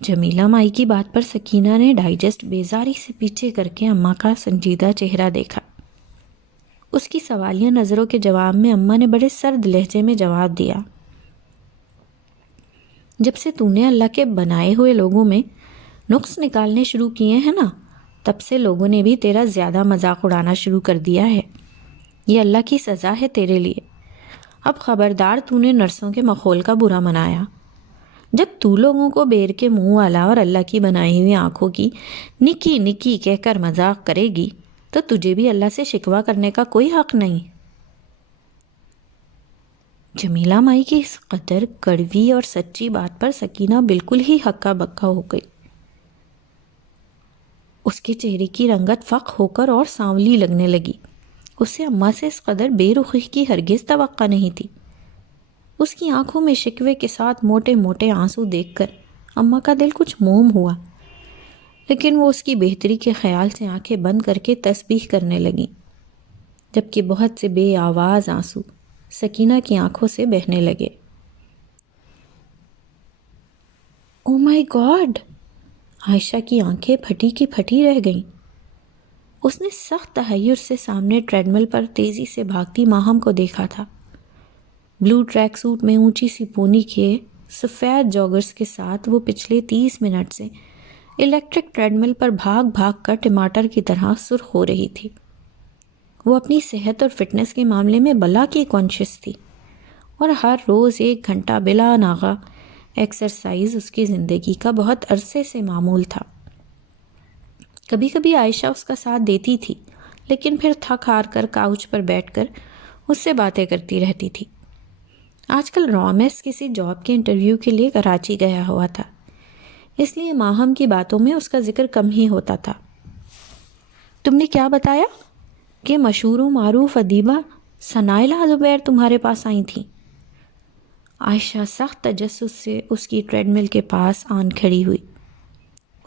جمیلہ مائی کی بات پر سکینہ نے ڈائجسٹ بیزاری سے پیچھے کر کے اماں کا سنجیدہ چہرہ دیکھا۔ اس کی سوالیہ نظروں کے جواب میں اماں نے بڑے سرد لہجے میں جواب دیا۔ جب سے تو نے اللہ کے بنائے ہوئے لوگوں میں نقص نکالنے شروع کیے ہیں نا، تب سے لوگوں نے بھی تیرا زیادہ مذاق اڑانا شروع کر دیا ہے۔ یہ اللہ کی سزا ہے تیرے لیے۔ اب خبردار، تو نے نرسوں کے مخول کا برا منایا۔ جب تو لوگوں کو بیر کے منہ والا اور اللہ کی بنائی ہوئی آنکھوں کی نکی نکی کہہ کر مذاق کرے گی تو تجھے بھی اللہ سے شکوہ کرنے کا کوئی حق نہیں۔ جمیلہ مائی کی اس قدر کڑوی اور سچی بات پر سکینہ بالکل ہی ہکا بکا ہو گئی۔ اس کے چہرے کی رنگت فق ہو کر اور سانولی لگنے لگی۔ اسے اماں سے اس قدر بے رخی کی ہرگز توقع نہیں تھی۔ اس کی آنکھوں میں شکوے کے ساتھ موٹے موٹے آنسو دیکھ کر اماں کا دل کچھ موم ہوا، لیکن وہ اس کی بہتری کے خیال سے آنکھیں بند کر کے تسبیح کرنے لگیں، جبکہ بہت سے بے آواز آنسو سکینہ کی آنکھوں سے بہنے لگے۔ او مائی گاڈ! عائشہ کی آنکھیں پھٹی کی پھٹی رہ گئیں۔ اس نے سخت تحیر سے سامنے ٹریڈ مل پر تیزی سے بھاگتی ماہم کو دیکھا تھا۔ بلو ٹریک سوٹ میں اونچی سی پونی کیے سفید جاگرز کے ساتھ وہ پچھلے 30 منٹ سے الیکٹرک ٹریڈ مل پر بھاگ بھاگ کر ٹماٹر کی طرح سرخ ہو رہی تھی۔ وہ اپنی صحت اور فٹنس کے معاملے میں بلا کی کانشیس تھی، اور ہر روز 1 گھنٹہ بلا ناغہ ایکسرسائز اس کی زندگی کا بہت عرصے سے معمول تھا۔ کبھی کبھی عائشہ اس کا ساتھ دیتی تھی، لیکن پھر تھک ہار کر کاؤچ پر بیٹھ کر اس سے باتیں کرتی رہتی تھی۔ آج کل رامس کسی جاب کے انٹرویو کے لیے کراچی گیا ہوا تھا، اس لیے ماہم کی باتوں میں اس کا ذکر کم ہی ہوتا تھا۔ تم نے کیا بتایا کہ مشہور و معروف ادیبہ ثنائیہ زبیر تمہارے پاس آئی تھیں؟ عائشہ سخت تجسس سے اس کی ٹریڈ مل کے پاس آن کھڑی ہوئی۔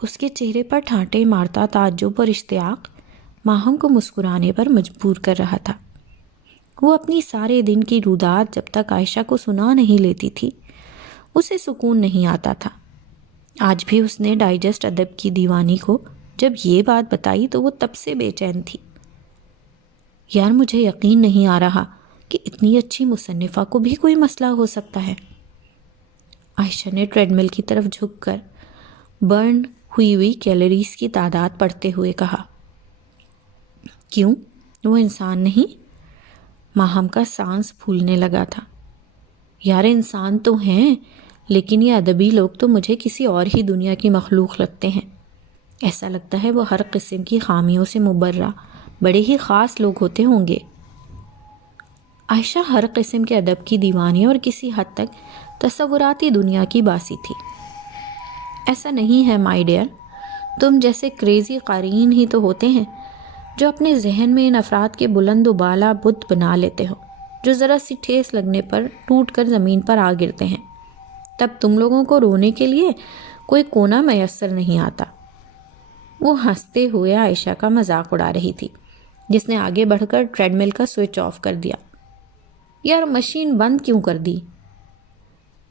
اس کے چہرے پر ٹھانٹے مارتا تعجب اور اشتیاق ماہم کو مسکرانے پر مجبور کر رہا تھا۔ وہ اپنی سارے دن کی رودات جب تک عائشہ کو سنا نہیں لیتی تھی اسے سکون نہیں آتا تھا۔ آج بھی اس نے ڈائجسٹ ادب کی دیوانی کو جب یہ بات بتائی تو وہ تب سے بے چین تھی۔ یار مجھے یقین نہیں آ رہا کہ اتنی اچھی مصنفہ کو بھی کوئی مسئلہ ہو سکتا ہے۔ عائشہ نے ٹریڈ مل کی طرف جھک کر برن ہوئی کیلوریز کی تعداد پڑھتے ہوئے کہا۔ کیوں؟ وہ انسان نہیں؟ ماہم کا سانس پھولنے لگا تھا۔ یار انسان تو ہیں، لیکن یہ ادبی لوگ تو مجھے کسی اور ہی دنیا کی مخلوق لگتے ہیں۔ ایسا لگتا ہے وہ ہر قسم کی خامیوں سے مبرہ بڑے ہی خاص لوگ ہوتے ہوں گے۔ عائشہ ہر قسم کے ادب کی دیوانی اور کسی حد تک تصوراتی دنیا کی باسی تھی۔ ایسا نہیں ہے مائی ڈیئر، تم جیسے کریزی قارئین ہی تو ہوتے ہیں جو اپنے ذہن میں ان افراد کے بلند و بالا بت بنا لیتے ہو جو ذرا سی ٹھیس لگنے پر ٹوٹ کر زمین پر آ گرتے ہیں۔ تب تم لوگوں کو رونے کے لیے کوئی کونا میسر نہیں آتا۔ وہ ہنستے ہوئے عائشہ کا مذاق اڑا رہی تھی، جس نے آگے بڑھ کر ٹریڈ مل کا سوئچ آف کر دیا۔ یار مشین بند کیوں کر دی؟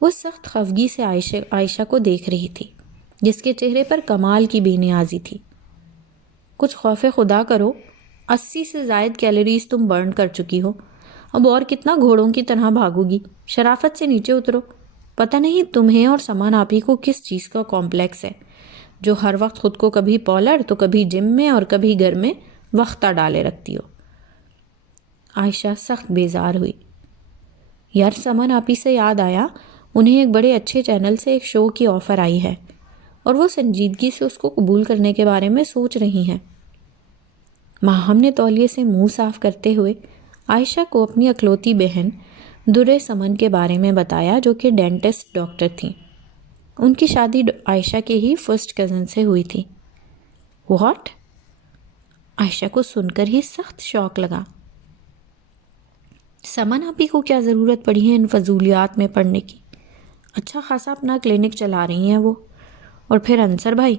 وہ سخت خفگی سے عائشہ کو دیکھ رہی تھی، جس کے چہرے پر کمال کی بے نیازی تھی۔ کچھ خوف خدا کرو، 80 سے زائد کیلوریز تم برن کر چکی ہو، اب اور کتنا گھوڑوں کی طرح بھاگو گی؟ شرافت سے نیچے اترو۔ پتہ نہیں تمہیں اور سمان آپی کو کس چیز کا کمپلیکس ہے، جو ہر وقت خود کو کبھی پولر تو کبھی جم میں اور کبھی گھر میں وقتہ ڈالے رکھتی ہو۔ عائشہ سخت بیزار ہوئی۔ یار سمن آپی سے یاد آیا، انہیں ایک بڑے اچھے چینل سے ایک شو کی آفر آئی ہے اور وہ سنجیدگی سے اس کو قبول کرنے کے بارے میں سوچ رہی ہیں۔ ماہم نے تولیے سے منہ صاف کرتے ہوئے عائشہ کو اپنی اکلوتی بہن درِ سمن کے بارے میں بتایا، جو کہ ڈینٹسٹ ڈاکٹر تھیں۔ ان کی شادی عائشہ کے ہی فرسٹ کزن سے ہوئی تھی۔ واٹ؟ عائشہ کو سن کر ہی سخت شوق لگا۔ سمن آپی کو کیا ضرورت پڑی ہے ان فضولیات میں پڑھنے کی؟ اچھا خاصا اپنا کلینک چلا رہی ہیں وہ، اور پھر انصر بھائی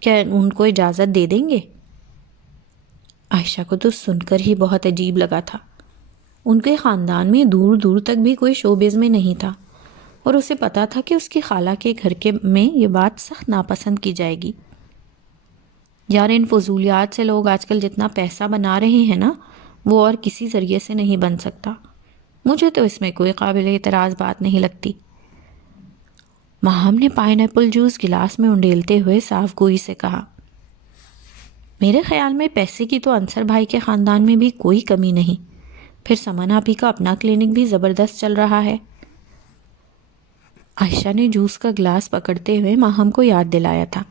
کیا ان کو اجازت دے دیں گے؟ عائشہ کو تو سن کر ہی بہت عجیب لگا تھا۔ ان کے خاندان میں دور دور تک بھی کوئی شوبز میں نہیں تھا، اور اسے پتا تھا کہ اس کی خالہ کے گھر میں یہ بات سخت ناپسند کی جائے گی۔ یار ان فضولیات سے لوگ آج کل جتنا پیسہ بنا رہے ہیں نا، وہ اور کسی ذریعے سے نہیں بن سکتا۔ مجھے تو اس میں کوئی قابل اعتراض بات نہیں لگتی۔ ماہم نے پائن ایپل جوس گلاس میں انڈیلتے ہوئے صاف گوئی سے کہا۔ میرے خیال میں پیسے کی تو انصر بھائی کے خاندان میں بھی کوئی کمی نہیں، پھر سمن آپی کا اپنا کلینک بھی زبردست چل رہا ہے۔ عائشہ نے جوس کا گلاس پکڑتے ہوئے ماہم کو یاد دلایا تھا،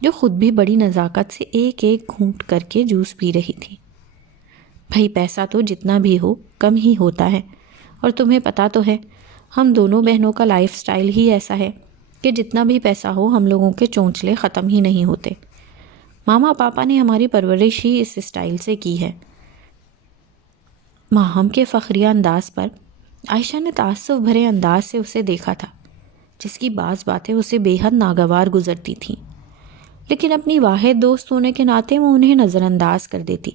جو خود بھی بڑی نزاکت سے ایک ایک گھونٹ کر کے جوس پی رہی تھی۔ بھائی پیسہ تو جتنا بھی ہو کم ہی ہوتا ہے، اور تمہیں پتا تو ہے ہم دونوں بہنوں کا لائف سٹائل ہی ایسا ہے کہ جتنا بھی پیسہ ہو ہم لوگوں کے چونچلے ختم ہی نہیں ہوتے۔ ماما پاپا نے ہماری پرورش ہی اس سٹائل سے کی ہے۔ ماہم کے فخریہ انداز پر عائشہ نے تعصب بھرے انداز سے اسے دیکھا تھا، جس کی بعض باتیں اسے بے حد ناگوار گزرتی تھیں، لیکن اپنی واحد دوست ہونے کے ناطے وہ انہیں نظر انداز کر دیتی۔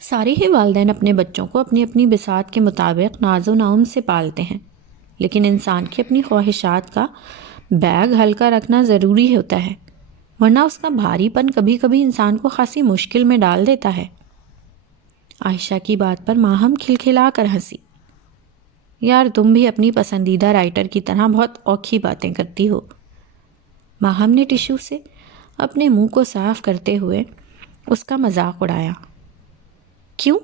سارے ہی والدین اپنے بچوں کو اپنی اپنی بساط کے مطابق ناز و نعوم سے پالتے ہیں، لیکن انسان کی اپنی خواہشات کا بیگ ہلکا رکھنا ضروری ہوتا ہے، ورنہ اس کا بھاری پن کبھی کبھی انسان کو خاصی مشکل میں ڈال دیتا ہے۔ عائشہ کی بات پر ماہم کھلکھلا کر ہنسی۔ یار تم بھی اپنی پسندیدہ رائٹر کی طرح بہت اوکھی باتیں کرتی ہو۔ ماہم نے ٹشو سے اپنے منہ کو صاف کرتے ہوئے اس کا مذاق اڑایا۔ کیوں؟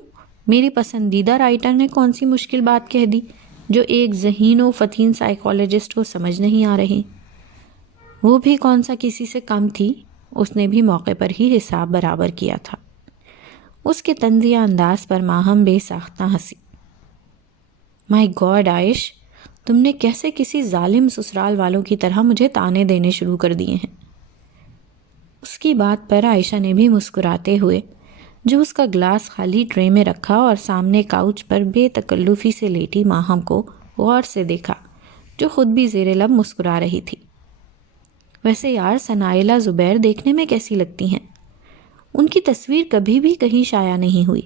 میری پسندیدہ رائٹر نے کون سی مشکل بات کہہ دی؟ جو ایک ذہین و فتین سائیکالوجسٹ کو سمجھ نہیں آ رہی۔ وہ بھی کون سا کسی سے کم تھی، اس نے بھی موقع پر ہی حساب برابر کیا تھا۔ اس کے طنزیہ انداز پر ماہم بے ساختہ ہنسی۔ مائی گاڈ عائش، تم نے کیسے کسی ظالم سسرال والوں کی طرح مجھے تانے دینے شروع کر دیے ہیں۔ اس کی بات پر عائشہ نے بھی مسکراتے ہوئے جوس کا گلاس خالی ٹرے میں رکھا اور سامنے کاؤچ پر بے تکلفی سے لیٹی ماہم کو غور سے دیکھا، جو خود بھی زیر لب مسکرا رہی تھی۔ ویسے یار ثنائلہ زبیر دیکھنے میں کیسی لگتی ہیں؟ ان کی تصویر کبھی بھی کہیں شائع نہیں ہوئی۔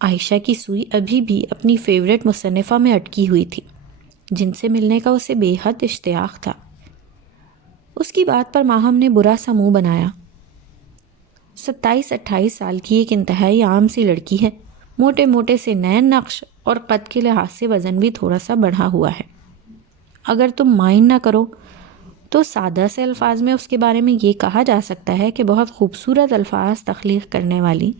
عائشہ کی سوئی ابھی بھی اپنی فیورٹ مصنفہ میں اٹکی ہوئی تھی، جن سے ملنے کا اسے بے حد اشتیاق تھا۔ اس کی بات پر ماہم نے برا سا منہ بنایا۔ 27-28 سال کی ایک انتہائی عام سی لڑکی ہے، موٹے موٹے سے نین نقش اور قد کے لحاظ سے وزن بھی تھوڑا سا بڑھا ہوا ہے۔ اگر تم مائنڈ نہ کرو تو سادہ سے الفاظ میں اس کے بارے میں یہ کہا جا سکتا ہے کہ بہت خوبصورت الفاظ تخلیق کرنے والی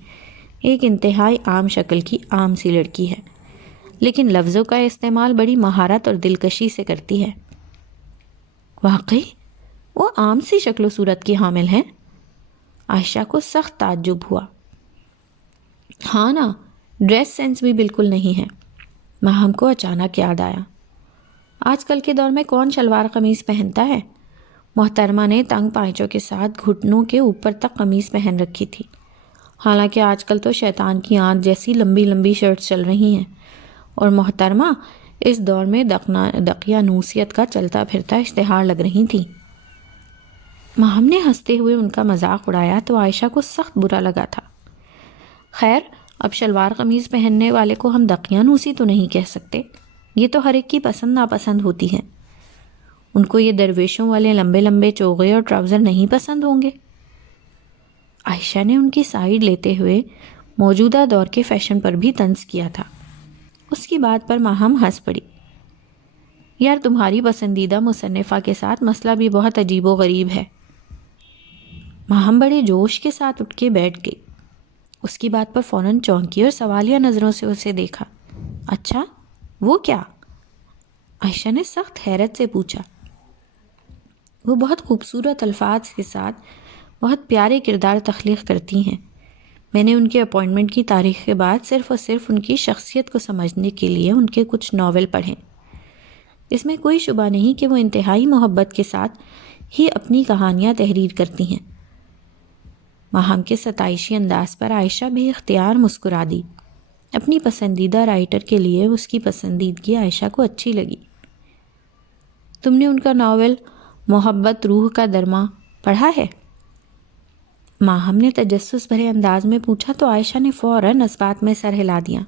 ایک انتہائی عام شکل کی عام سی لڑکی ہے، لیکن لفظوں کا استعمال بڑی مہارت اور دلکشی سے کرتی ہے۔ واقعی وہ عام سی شکل و صورت کی حامل ہیں؟ عائشہ کو سخت تعجب ہوا۔ ہاں نا، ڈریس سینس بھی بالکل نہیں ہے۔ ماہم کو اچانک یاد آیا، آج کل کے دور میں کون شلوار قمیص پہنتا ہے؟ محترمہ نے تنگ پائچوں کے ساتھ گھٹنوں کے اوپر تک قمیص پہن رکھی تھی۔ حالانکہ آج کل تو شیطان کی آنت جیسی لمبی لمبی شرٹس چل رہی ہیں، اور محترمہ اس دور میں دقیانوسیت کا چلتا پھرتا اشتہار لگ رہی تھی۔ ماہم نے ہنستے ہوئے ان کا مذاق اڑایا تو عائشہ کو سخت برا لگا تھا۔ خیر، اب شلوار قمیض پہننے والے کو ہم دقیانوسی تو نہیں کہہ سکتے، یہ تو ہر ایک کی پسند ناپسند ہوتی ہے۔ ان کو یہ درویشوں والے لمبے لمبے چوغے اور ٹراؤزر نہیں پسند ہوں گے۔ عائشہ نے ان کی سائیڈ لیتے ہوئے موجودہ دور کے فیشن پر بھی طنز کیا تھا۔ اس کی بات پر ماہم ہنس پڑی۔ یار تمہاری پسندیدہ مصنفہ کے ساتھ مسئلہ بھی بہت عجیب و غریب ہے۔ ماہم بڑے جوش کے ساتھ اٹھ کے بیٹھ گئی۔ اس کی بات پر فوراً چونکی اور سوالیہ نظروں سے اسے دیکھا۔ اچھا، وہ کیا؟ عائشہ نے سخت حیرت سے پوچھا۔ وہ بہت خوبصورت الفاظ کے ساتھ بہت پیارے کردار تخلیق کرتی ہیں۔ میں نے ان کے اپوائنٹمنٹ کی تاریخ کے بعد صرف اور صرف ان کی شخصیت کو سمجھنے کے لیے ان کے کچھ ناول پڑھیں۔ اس میں کوئی شبہ نہیں کہ وہ انتہائی محبت کے ساتھ ہی اپنی کہانیاں تحریر کرتی ہیں۔ ماہم کے ستائشی انداز پر عائشہ بھی اختیار مسکرا دی۔ اپنی پسندیدہ رائٹر کے لیے اس کی پسندیدگی عائشہ کو اچھی لگی۔ تم نے ان کا ناول محبت روح کا درما پڑھا ہے؟ ماہم نے تجسس بھرے انداز میں پوچھا تو عائشہ نے فوراً اس بات میں سر ہلا دیا۔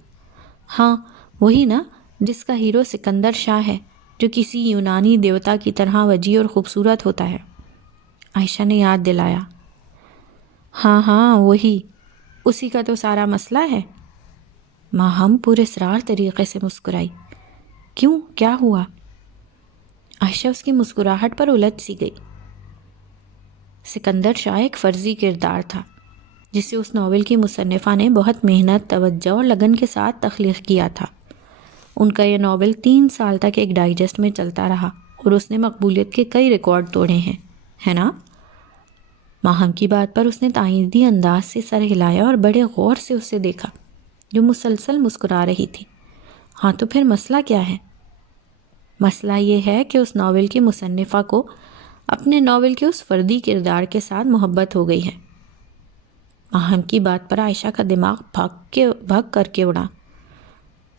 ہاں، وہی نا جس کا ہیرو سکندر شاہ ہے، جو کسی یونانی دیوتا کی طرح وجیح اور خوبصورت ہوتا ہے۔ عائشہ نے یاد دلایا۔ ہاں ہاں وہی، اسی کا تو سارا مسئلہ ہے۔ ماہم پراسرار طریقے سے مسکرائی۔ کیوں، کیا ہوا؟ عائشہ اس کی مسکراہٹ پر الجھ سی گئی۔ سکندر شاہ ایک فرضی کردار تھا جسے اس ناول کی مصنفہ نے بہت محنت، توجہ اور لگن کے ساتھ تخلیق کیا تھا۔ ان کا یہ ناول 3 سال تک ایک ڈائجسٹ میں چلتا رہا اور اس نے مقبولیت کے کئی ریکارڈ توڑے ہیں، ہے نا؟ ماہم کی بات پر اس نے تائیدی انداز سے سر ہلایا اور بڑے غور سے اسے دیکھا، جو مسلسل مسکرا رہی تھی۔ ہاں تو پھر مسئلہ کیا ہے؟ مسئلہ یہ ہے کہ اس ناول کی مصنفہ کو اپنے ناول کے اس فردی کردار کے ساتھ محبت ہو گئی ہے۔ ماہم کی بات پر عائشہ کا دماغ بھگ کر کے اڑا،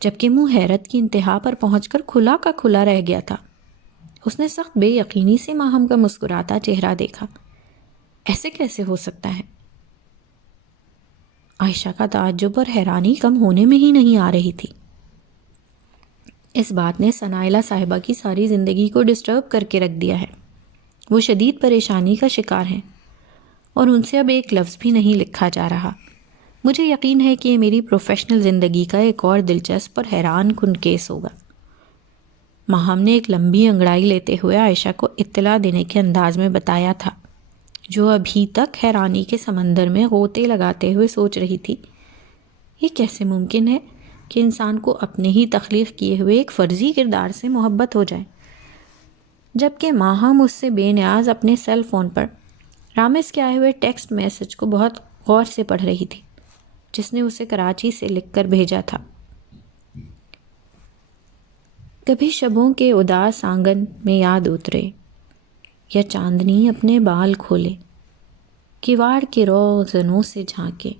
جبکہ منہ حیرت کی انتہا پر پہنچ کر کھلا کا کھلا رہ گیا تھا۔ اس نے سخت بے یقینی سے ماہم کا مسکراتا چہرہ دیکھا۔ ایسے کیسے ہو سکتا ہے؟ عائشہ کا تعجب اور حیرانی کم ہونے میں ہی نہیں آ رہی تھی۔ اس بات نے ثنائلہ صاحبہ کی ساری زندگی کو ڈسٹرب کر کے رکھ دیا ہے۔ وہ شدید پریشانی کا شکار ہیں اور ان سے اب ایک لفظ بھی نہیں لکھا جا رہا۔ مجھے یقین ہے کہ یہ میری پروفیشنل زندگی کا ایک اور دلچسپ اور حیران کن کیس ہوگا۔ ماہم نے ایک لمبی انگڑائی لیتے ہوئے عائشہ کو اطلاع دینے کے انداز میں بتایا تھا، جو ابھی تک حیرانی کے سمندر میں غوطے لگاتے ہوئے سوچ رہی تھی، یہ کیسے ممکن ہے کہ انسان کو اپنے ہی تخلیق کیے ہوئے ایک فرضی کردار سے محبت ہو جائے، جبکہ ماہم اس سے بے نیاز اپنے سیل فون پر رامز کے آئے ہوئے ٹیکسٹ میسج کو بہت غور سے پڑھ رہی تھی، جس نے اسے کراچی سے لکھ کر بھیجا تھا۔ کبھی شبوں کے اداس آنگن میں یاد اترے، یا چاندنی اپنے بال کھولے، کواڑ کے روزنوں سے جھانکے،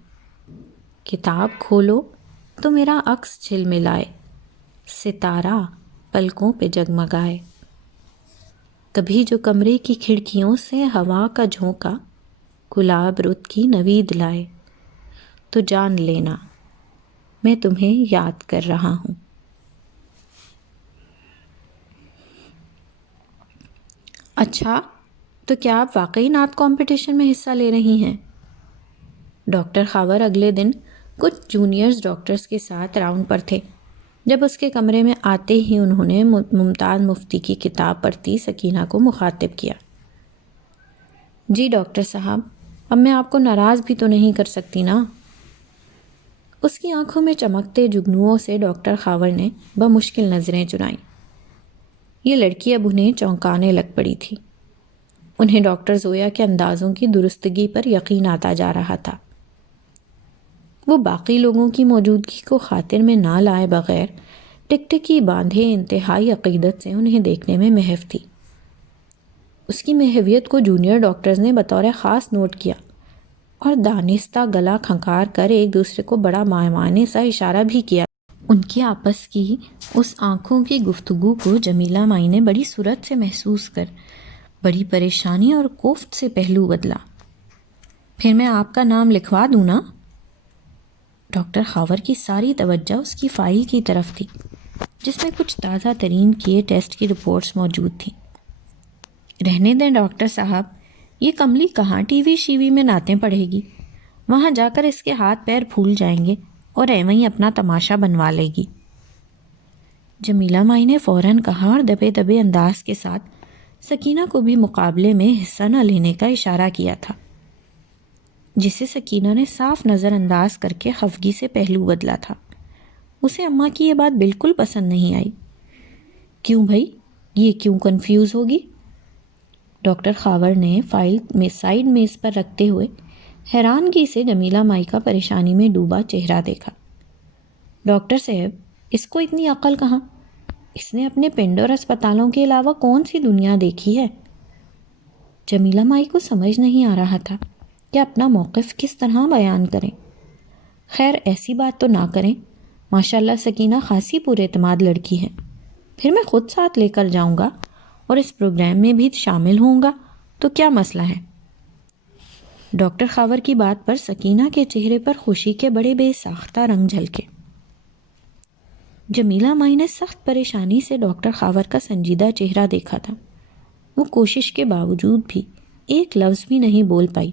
کتاب کھولو تو میرا عکس جھلملائے، ستارہ پلکوں پہ جگمگائے۔ کبھی جو کمرے کی کھڑکیوں سے ہوا کا جھونکا گلاب رت کی نوید لائے، تو جان لینا میں تمہیں یاد کر رہا ہوں۔ اچھا، تو کیا آپ واقعی نعت کمپٹیشن میں حصہ لے رہی ہیں؟ ڈاکٹر خاور اگلے دن کچھ جونیئرز ڈاکٹرز کے ساتھ راؤنڈ پر تھے، جب اس کے کمرے میں آتے ہی انہوں نے ممتاز مفتی کی کتاب پڑھتی سکینہ کو مخاطب کیا۔ جی ڈاکٹر صاحب، اب میں آپ کو ناراض بھی تو نہیں کر سکتی نا؟ اس کی آنکھوں میں چمکتے جگنوؤں سے ڈاکٹر خاور نے بمشکل نظریں چنائیں۔ یہ لڑکی اب انہیں چونکانے لگ پڑی تھی۔ انہیں ڈاکٹر زویا کے اندازوں کی درستگی پر یقین آتا جا رہا تھا۔ وہ باقی لوگوں کی موجودگی کو خاطر میں نہ لائے بغیر ٹکٹکی باندھے انتہائی عقیدت سے انہیں دیکھنے میں محو تھی۔ اس کی محویت کو جونیئر ڈاکٹرز نے بطور خاص نوٹ کیا اور دانستہ گلا کھنکار کر ایک دوسرے کو بڑا مائمانے سا اشارہ بھی کیا۔ ان کی آپس کی اس آنکھوں کی گفتگو کو جمیلہ مائی نے بڑی سرعت سے محسوس کر بڑی پریشانی اور کوفت سے پہلو بدلا۔ پھر میں آپ کا نام لکھوا دوں نا؟ ڈاکٹر خاور کی ساری توجہ اس کی فائل کی طرف تھی، جس میں کچھ تازہ ترین کیے ٹیسٹ کی رپورٹس موجود تھیں۔ رہنے دیں ڈاکٹر صاحب، یہ کملی کہاں ٹی وی شیوی میں نعتیں پڑھے گی؟ وہاں جا کر اس کے ہاتھ پیر پھول جائیں گے اور ایویں اپنا تماشا بنوا لے گی۔ جمیلہ مائی نے فوراً کہا اور دبے دبے انداز کے ساتھ سکینہ کو بھی مقابلے میں حصہ نہ لینے کا اشارہ کیا تھا، جسے سکینہ نے صاف نظر انداز کر کے خفگی سے پہلو بدلا تھا۔ اسے اماں کی یہ بات بالکل پسند نہیں آئی۔ کیوں بھائی، یہ کیوں کنفیوز ہوگی؟ ڈاکٹر خاور نے فائل میں سائیڈ میز پر رکھتے ہوئے حیرانگی سے جمیلہ مائی کا پریشانی میں ڈوبا چہرہ دیکھا۔ ڈاکٹر صاحب، اس کو اتنی عقل کہاں؟ اس نے اپنے پنڈ اور اسپتالوں کے علاوہ کون سی دنیا دیکھی ہے؟ جمیلہ مائی کو سمجھ نہیں آ رہا تھا کہ اپنا موقف کس طرح بیان کریں۔ خیر، ایسی بات تو نہ کریں، ماشاءاللہ سکینہ خاصی پر اعتماد لڑکی ہے۔ پھر میں خود ساتھ لے کر جاؤں گا اور اس پروگرام میں بھی شامل ہوں گا، تو کیا مسئلہ ہے؟ ڈاکٹر خاور کی بات پر سکینہ کے چہرے پر خوشی کے بڑے بے ساختہ رنگ جھلکے۔ جمیلہ مائی نے سخت پریشانی سے ڈاکٹر خاور کا سنجیدہ چہرہ دیکھا تھا۔ وہ کوشش کے باوجود بھی ایک لفظ بھی نہیں بول پائی۔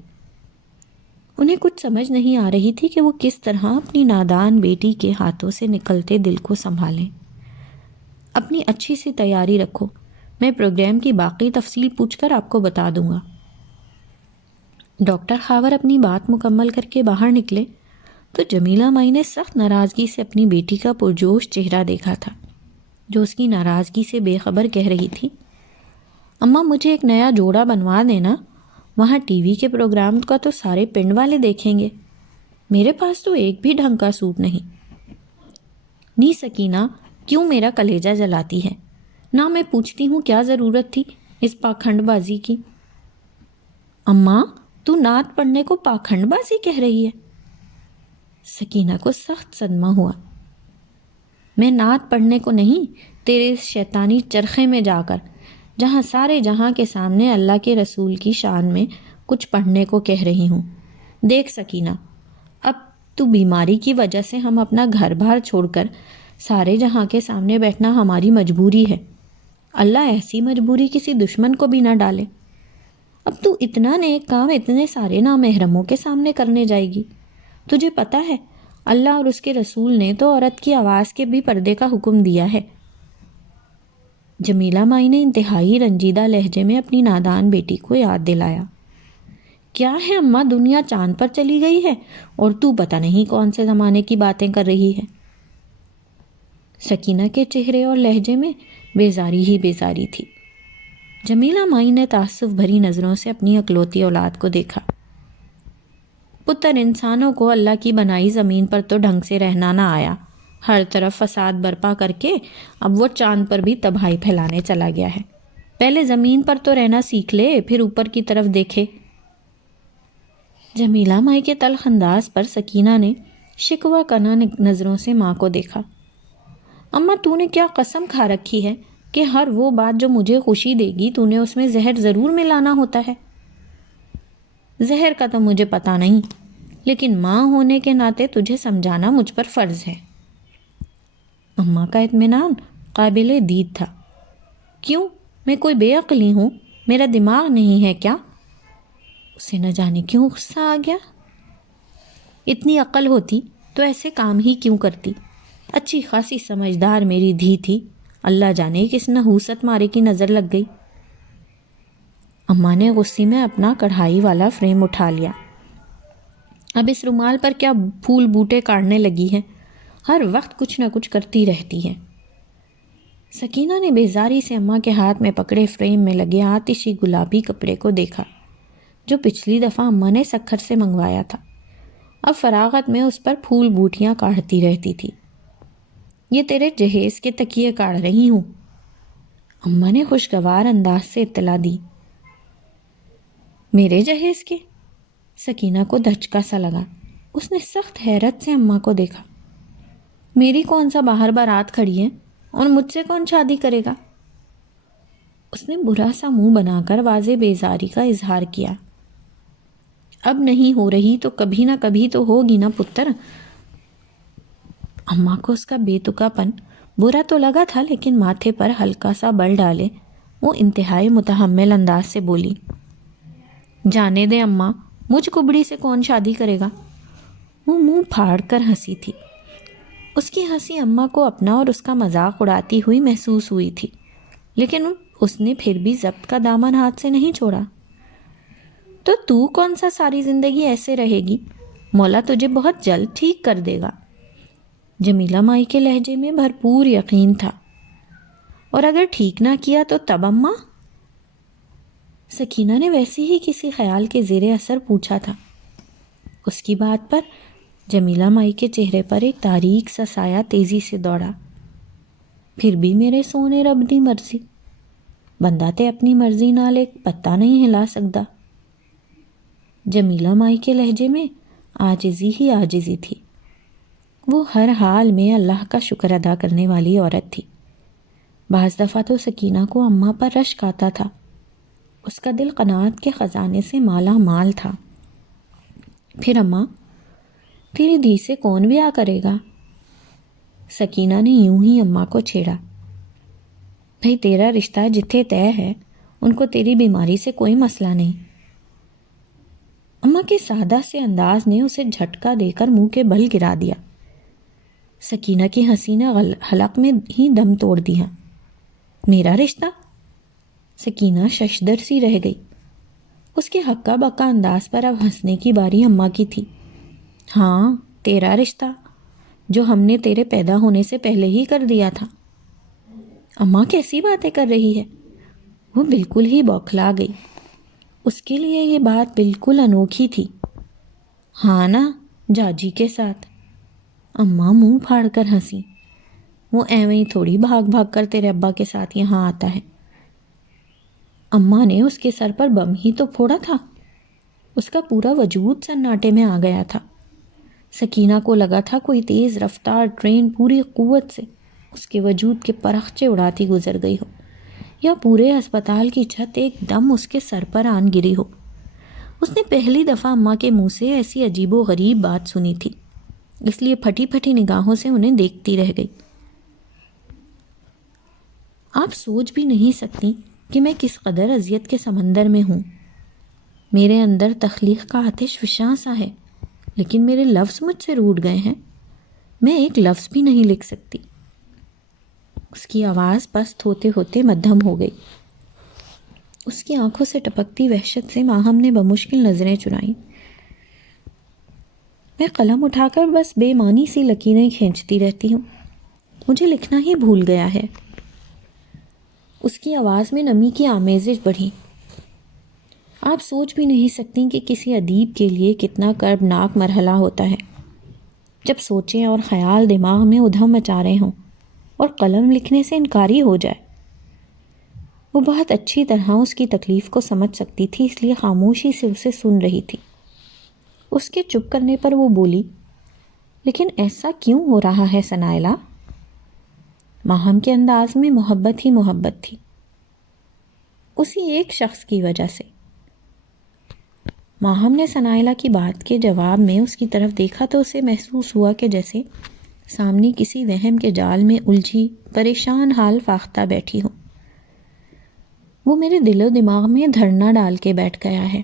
انہیں کچھ سمجھ نہیں آ رہی تھی کہ وہ کس طرح اپنی نادان بیٹی کے ہاتھوں سے نکلتے دل کو سنبھالیں۔ اپنی اچھی سی تیاری رکھو، میں پروگرام کی باقی تفصیل پوچھ کر آپ کو بتا دوں گا۔ ڈاکٹر خاور اپنی بات مکمل کر کے باہر نکلے تو جمیلہ مائی نے سخت ناراضگی سے اپنی بیٹی کا پرجوش چہرہ دیکھا تھا، جو اس کی ناراضگی سے بے خبر کہہ رہی تھی، اماں مجھے ایک نیا جوڑا بنوا دینا، وہاں ٹی وی کے پروگرام کا تو سارے پنڈ والے دیکھیں گے، میرے پاس تو ایک بھی ڈھنگ کا سوٹ نہیں۔ نی سکینہ، کیوں میرا کلیجہ جلاتی ہے؟ نہ میں پوچھتی ہوں کیا ضرورت تھی اس پاکھنڈ بازی کی؟ اماں، تو نعت پڑھنے کو پاکھنڈ بازی کہہ رہی ہے؟ سکینہ کو سخت صدمہ ہوا۔ میں نعت پڑھنے کو نہیں، تیرے اس شیطانی چرخے میں جا کر، جہاں سارے جہاں کے سامنے اللہ کے رسول کی شان میں کچھ پڑھنے کو کہہ رہی ہوں۔ دیکھ سکینہ، اب تو بیماری کی وجہ سے ہم اپنا گھر بار چھوڑ کر سارے جہاں کے سامنے بیٹھنا ہماری مجبوری ہے۔ اللہ ایسی مجبوری کسی دشمن کو بھی نہ ڈالے۔ اب تو اتنا نیک کام اتنے سارے نامحرموں کے سامنے کرنے جائے گی؟ تجھے پتہ ہے اللہ اور اس کے رسول نے تو عورت کی آواز کے بھی پردے کا حکم دیا ہے۔ جمیلہ مائی نے انتہائی رنجیدہ لہجے میں اپنی نادان بیٹی کو یاد دلایا۔ کیا ہے اماں، دنیا چاند پر چلی گئی ہے اور تو پتہ نہیں کون سے زمانے کی باتیں کر رہی ہے؟ سکینہ کے چہرے اور لہجے میں بیزاری ہی بیزاری تھی۔ جمیلہ مائی نے تعصب بھری نظروں سے اپنی اکلوتی اولاد کو دیکھا۔ پتر، انسانوں کو اللہ کی بنائی زمین پر تو ڈھنگ سے رہنا نہ آیا، ہر طرف فساد برپا کر کے اب وہ چاند پر بھی تباہی پھیلانے چلا گیا ہے۔ پہلے زمین پر تو رہنا سیکھ لے، پھر اوپر کی طرف دیکھے۔ جمیلہ مائی کے تلخ انداز پر سکینہ نے شکوہ کناں نظروں سے ماں کو دیکھا۔ اماں، تو نے کیا قسم کھا رکھی ہے کہ ہر وہ بات جو مجھے خوشی دے گی تو نے اس میں زہر ضرور ملانا ہوتا ہے؟ زہر کا تو مجھے پتہ نہیں، لیکن ماں ہونے کے ناطے تجھے سمجھانا مجھ پر فرض ہے۔ اماں کا اطمینان قابل دید تھا۔ کیوں، میں کوئی بے عقلی ہوں؟ میرا دماغ نہیں ہے کیا؟ اسے نہ جانے کیوں غصہ آ گیا۔ اتنی عقل ہوتی تو ایسے کام ہی کیوں کرتی؟ اچھی خاصی سمجھدار میری دھی تھی، اللہ جانے کس نحوست مارے کی نظر لگ گئی۔ اماں نے غصے میں اپنا کڑھائی والا فریم اٹھا لیا۔ اب اس رومال پر کیا پھول بوٹے کاٹنے لگی ہے؟ ہر وقت کچھ نہ کچھ کرتی رہتی ہے۔ سکینہ نے بیزاری سے اماں کے ہاتھ میں پکڑے فریم میں لگے آتشی گلابی کپڑے کو دیکھا جو پچھلی دفعہ اماں نے سکھر سے منگوایا تھا۔ اب فراغت میں اس پر پھول بوٹیاں کاٹتی رہتی تھی۔ یہ تیرے جہیز کے تکیے کاٹ رہی ہوں، اماں نے خوشگوار انداز سے اطلاع دی۔ میرے جہیز کے؟ سکینہ کو دھچکا سا لگا۔ اس نے سخت حیرت سے اماں کو دیکھا۔ میری کون سا باہر بارات کھڑی ہے اور مجھ سے کون شادی کرے گا؟ اس نے برا سا منہ بنا کر واضح بیزاری کا اظہار کیا۔ اب نہیں ہو رہی تو کبھی نہ کبھی تو ہوگی نا پتر۔ اماں کو اس کا بے تکا پن برا تو لگا تھا، لیکن ماتھے پر ہلکا سا بل ڈالے وہ انتہائی متحمل انداز سے بولی، جانے دے اماں، مجھ کبڑی سے کون شادی کرے گا؟ وہ منہ پھاڑ کر ہنسی تھی۔ اس کی ہنسی اماں کو اپنا اور اس کا مذاق اڑاتی ہوئی محسوس ہوئی تھی، لیکن اس نے پھر بھی ضبط کا دامن ہاتھ سے نہیں چھوڑا۔ تو کون سا ساری زندگی ایسے رہے گی؟ مولا تجھے بہت جلد ٹھیک کر دے گا۔ جمیلہ مائی کے لہجے میں بھرپور یقین تھا۔ اور اگر ٹھیک نہ کیا تو تب اماں؟ سکینہ نے ویسے ہی کسی خیال کے زیر اثر پوچھا تھا۔ اس کی بات پر جمیلہ مائی کے چہرے پر ایک تاریک سا سایہ تیزی سے دوڑا۔ پھر بھی میرے سونے رب دی مرضی، بندہ تے اپنی مرضی نال ایک پتہ نہیں ہلا سکدا۔ جمیلہ مائی کے لہجے میں عاجزی ہی عاجزی تھی۔ وہ ہر حال میں اللہ کا شکر ادا کرنے والی عورت تھی۔ بعض دفعہ تو سکینہ کو اماں پر رشک آتا تھا۔ اس کا دل قناعت کے خزانے سے مالا مال تھا۔ پھر اماں، تیری دھی سے کون بیاہ کرے گا؟ سکینہ نے یوں ہی اماں کو چھیڑا۔ بھئی تیرا رشتہ جتھے طے ہے، ان کو تیری بیماری سے کوئی مسئلہ نہیں۔ اماں کے سادہ سے انداز نے اسے جھٹکا دے کر منہ کے بل گرا دیا۔ سکینہ کی ہنسی نے حلق میں ہی دم توڑ دیا۔ میرا رشتہ؟ سکینہ ششدر سی رہ گئی۔ اس کے ہکا بکا انداز پر اب ہنسنے کی باری اماں کی تھی۔ ہاں، تیرا رشتہ، جو ہم نے تیرے پیدا ہونے سے پہلے ہی کر دیا تھا۔ اماں کیسی باتیں کر رہی ہے؟ وہ بالکل ہی بوکھلا گئی۔ اس کے لیے یہ بات بالکل انوکھی تھی۔ ہاں نا، جاجی کے ساتھ۔ اماں منہ پھاڑ کر ہنسی۔ وہ ایویں ہی تھوڑی بھاگ بھاگ کر تیرے ابا کے ساتھ یہاں آتا ہے۔ اماں نے اس کے سر پر بم ہی تو پھوڑا تھا۔ اس کا پورا وجود سناٹے میں آ گیا تھا۔ سکینہ کو لگا تھا کوئی تیز رفتار ٹرین پوری قوت سے اس کے وجود کے پرخچے اڑاتی گزر گئی ہو، یا پورے ہسپتال کی چھت ایک دم اس کے سر پر آن گری ہو۔ اس نے پہلی دفعہ اماں کے منہ سے ایسی عجیب و غریب بات سنی تھی، اس لیے پھٹی پھٹی نگاہوں سے انہیں دیکھتی رہ گئی۔ آپ سوچ بھی نہیں سکتی کہ میں کس قدر اذیت کے سمندر میں ہوں۔ میرے اندر تخلیق کا آتش فشاں سا ہے، لیکن میرے لفظ مجھ سے روٹھ گئے ہیں۔ میں ایک لفظ بھی نہیں لکھ سکتی۔ اس کی آواز پست ہوتے ہوتے مدھم ہو گئی۔ اس کی آنکھوں سے ٹپکتی وحشت سے ماہم نے بمشکل نظریں چنائیں۔ میں قلم اٹھا کر بس بے معنی سی لکیریں کھینچتی رہتی ہوں۔ مجھے لکھنا ہی بھول گیا ہے۔ اس کی آواز میں نمی کی آمیزش بڑھی۔ آپ سوچ بھی نہیں سکتی کہ کسی ادیب کے لیے کتنا کربناک مرحلہ ہوتا ہے جب سوچیں اور خیال دماغ میں ادھم مچا رہے ہوں اور قلم لکھنے سے انکاری ہو جائے۔ وہ بہت اچھی طرح اس کی تکلیف کو سمجھ سکتی تھی، اس لیے خاموشی سے اسے سن رہی تھی۔ اس کے چپ کرنے پر وہ بولی، لیکن ایسا کیوں ہو رہا ہے ثنائلا؟ ماہم کے انداز میں محبت ہی محبت تھی، اسی ایک شخص کی وجہ سے۔ ماہم نے ثنائلا کی بات کے جواب میں اس کی طرف دیکھا تو اسے محسوس ہوا کہ جیسے سامنے کسی وہم کے جال میں الجھی پریشان حال فاختہ بیٹھی ہو۔ وہ میرے دل و دماغ میں دھرنا ڈال کے بیٹھ گیا ہے۔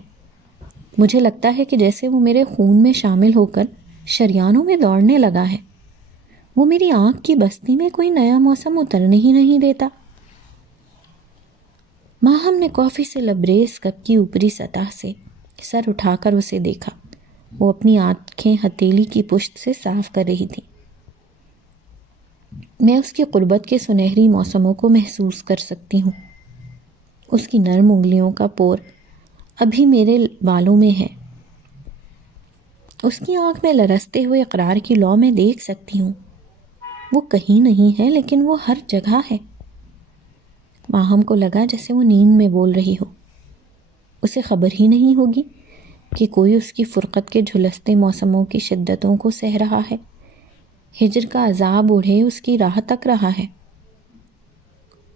مجھے لگتا ہے کہ جیسے وہ میرے خون میں شامل ہو کر شریانوں میں دوڑنے لگا ہے۔ وہ میری آنکھ کی بستی میں کوئی نیا موسم اترنے ہی نہیں دیتا۔ ماہم نے کافی سے لبریز کپ کی اوپری سطح سے سر اٹھا کر اسے دیکھا۔ وہ اپنی آنکھیں ہتھیلی کی پشت سے صاف کر رہی تھی۔ میں اس کی قربت کے سنہری موسموں کو محسوس کر سکتی ہوں۔ اس کی نرم انگلیوں کا پور ابھی میرے بالوں میں ہے۔ اس کی آنکھ میں لرزتے ہوئے اقرار کی لو میں دیکھ سکتی ہوں۔ وہ کہیں نہیں ہے لیکن وہ ہر جگہ ہے۔ ماہم کو لگا جیسے وہ نیند میں بول رہی ہو۔ اسے خبر ہی نہیں ہوگی کہ کوئی اس کی فرقت کے جھلستے موسموں کی شدتوں کو سہ رہا ہے۔ ہجر کا عذاب اوڑھے اس کی راہ تک رہا ہے۔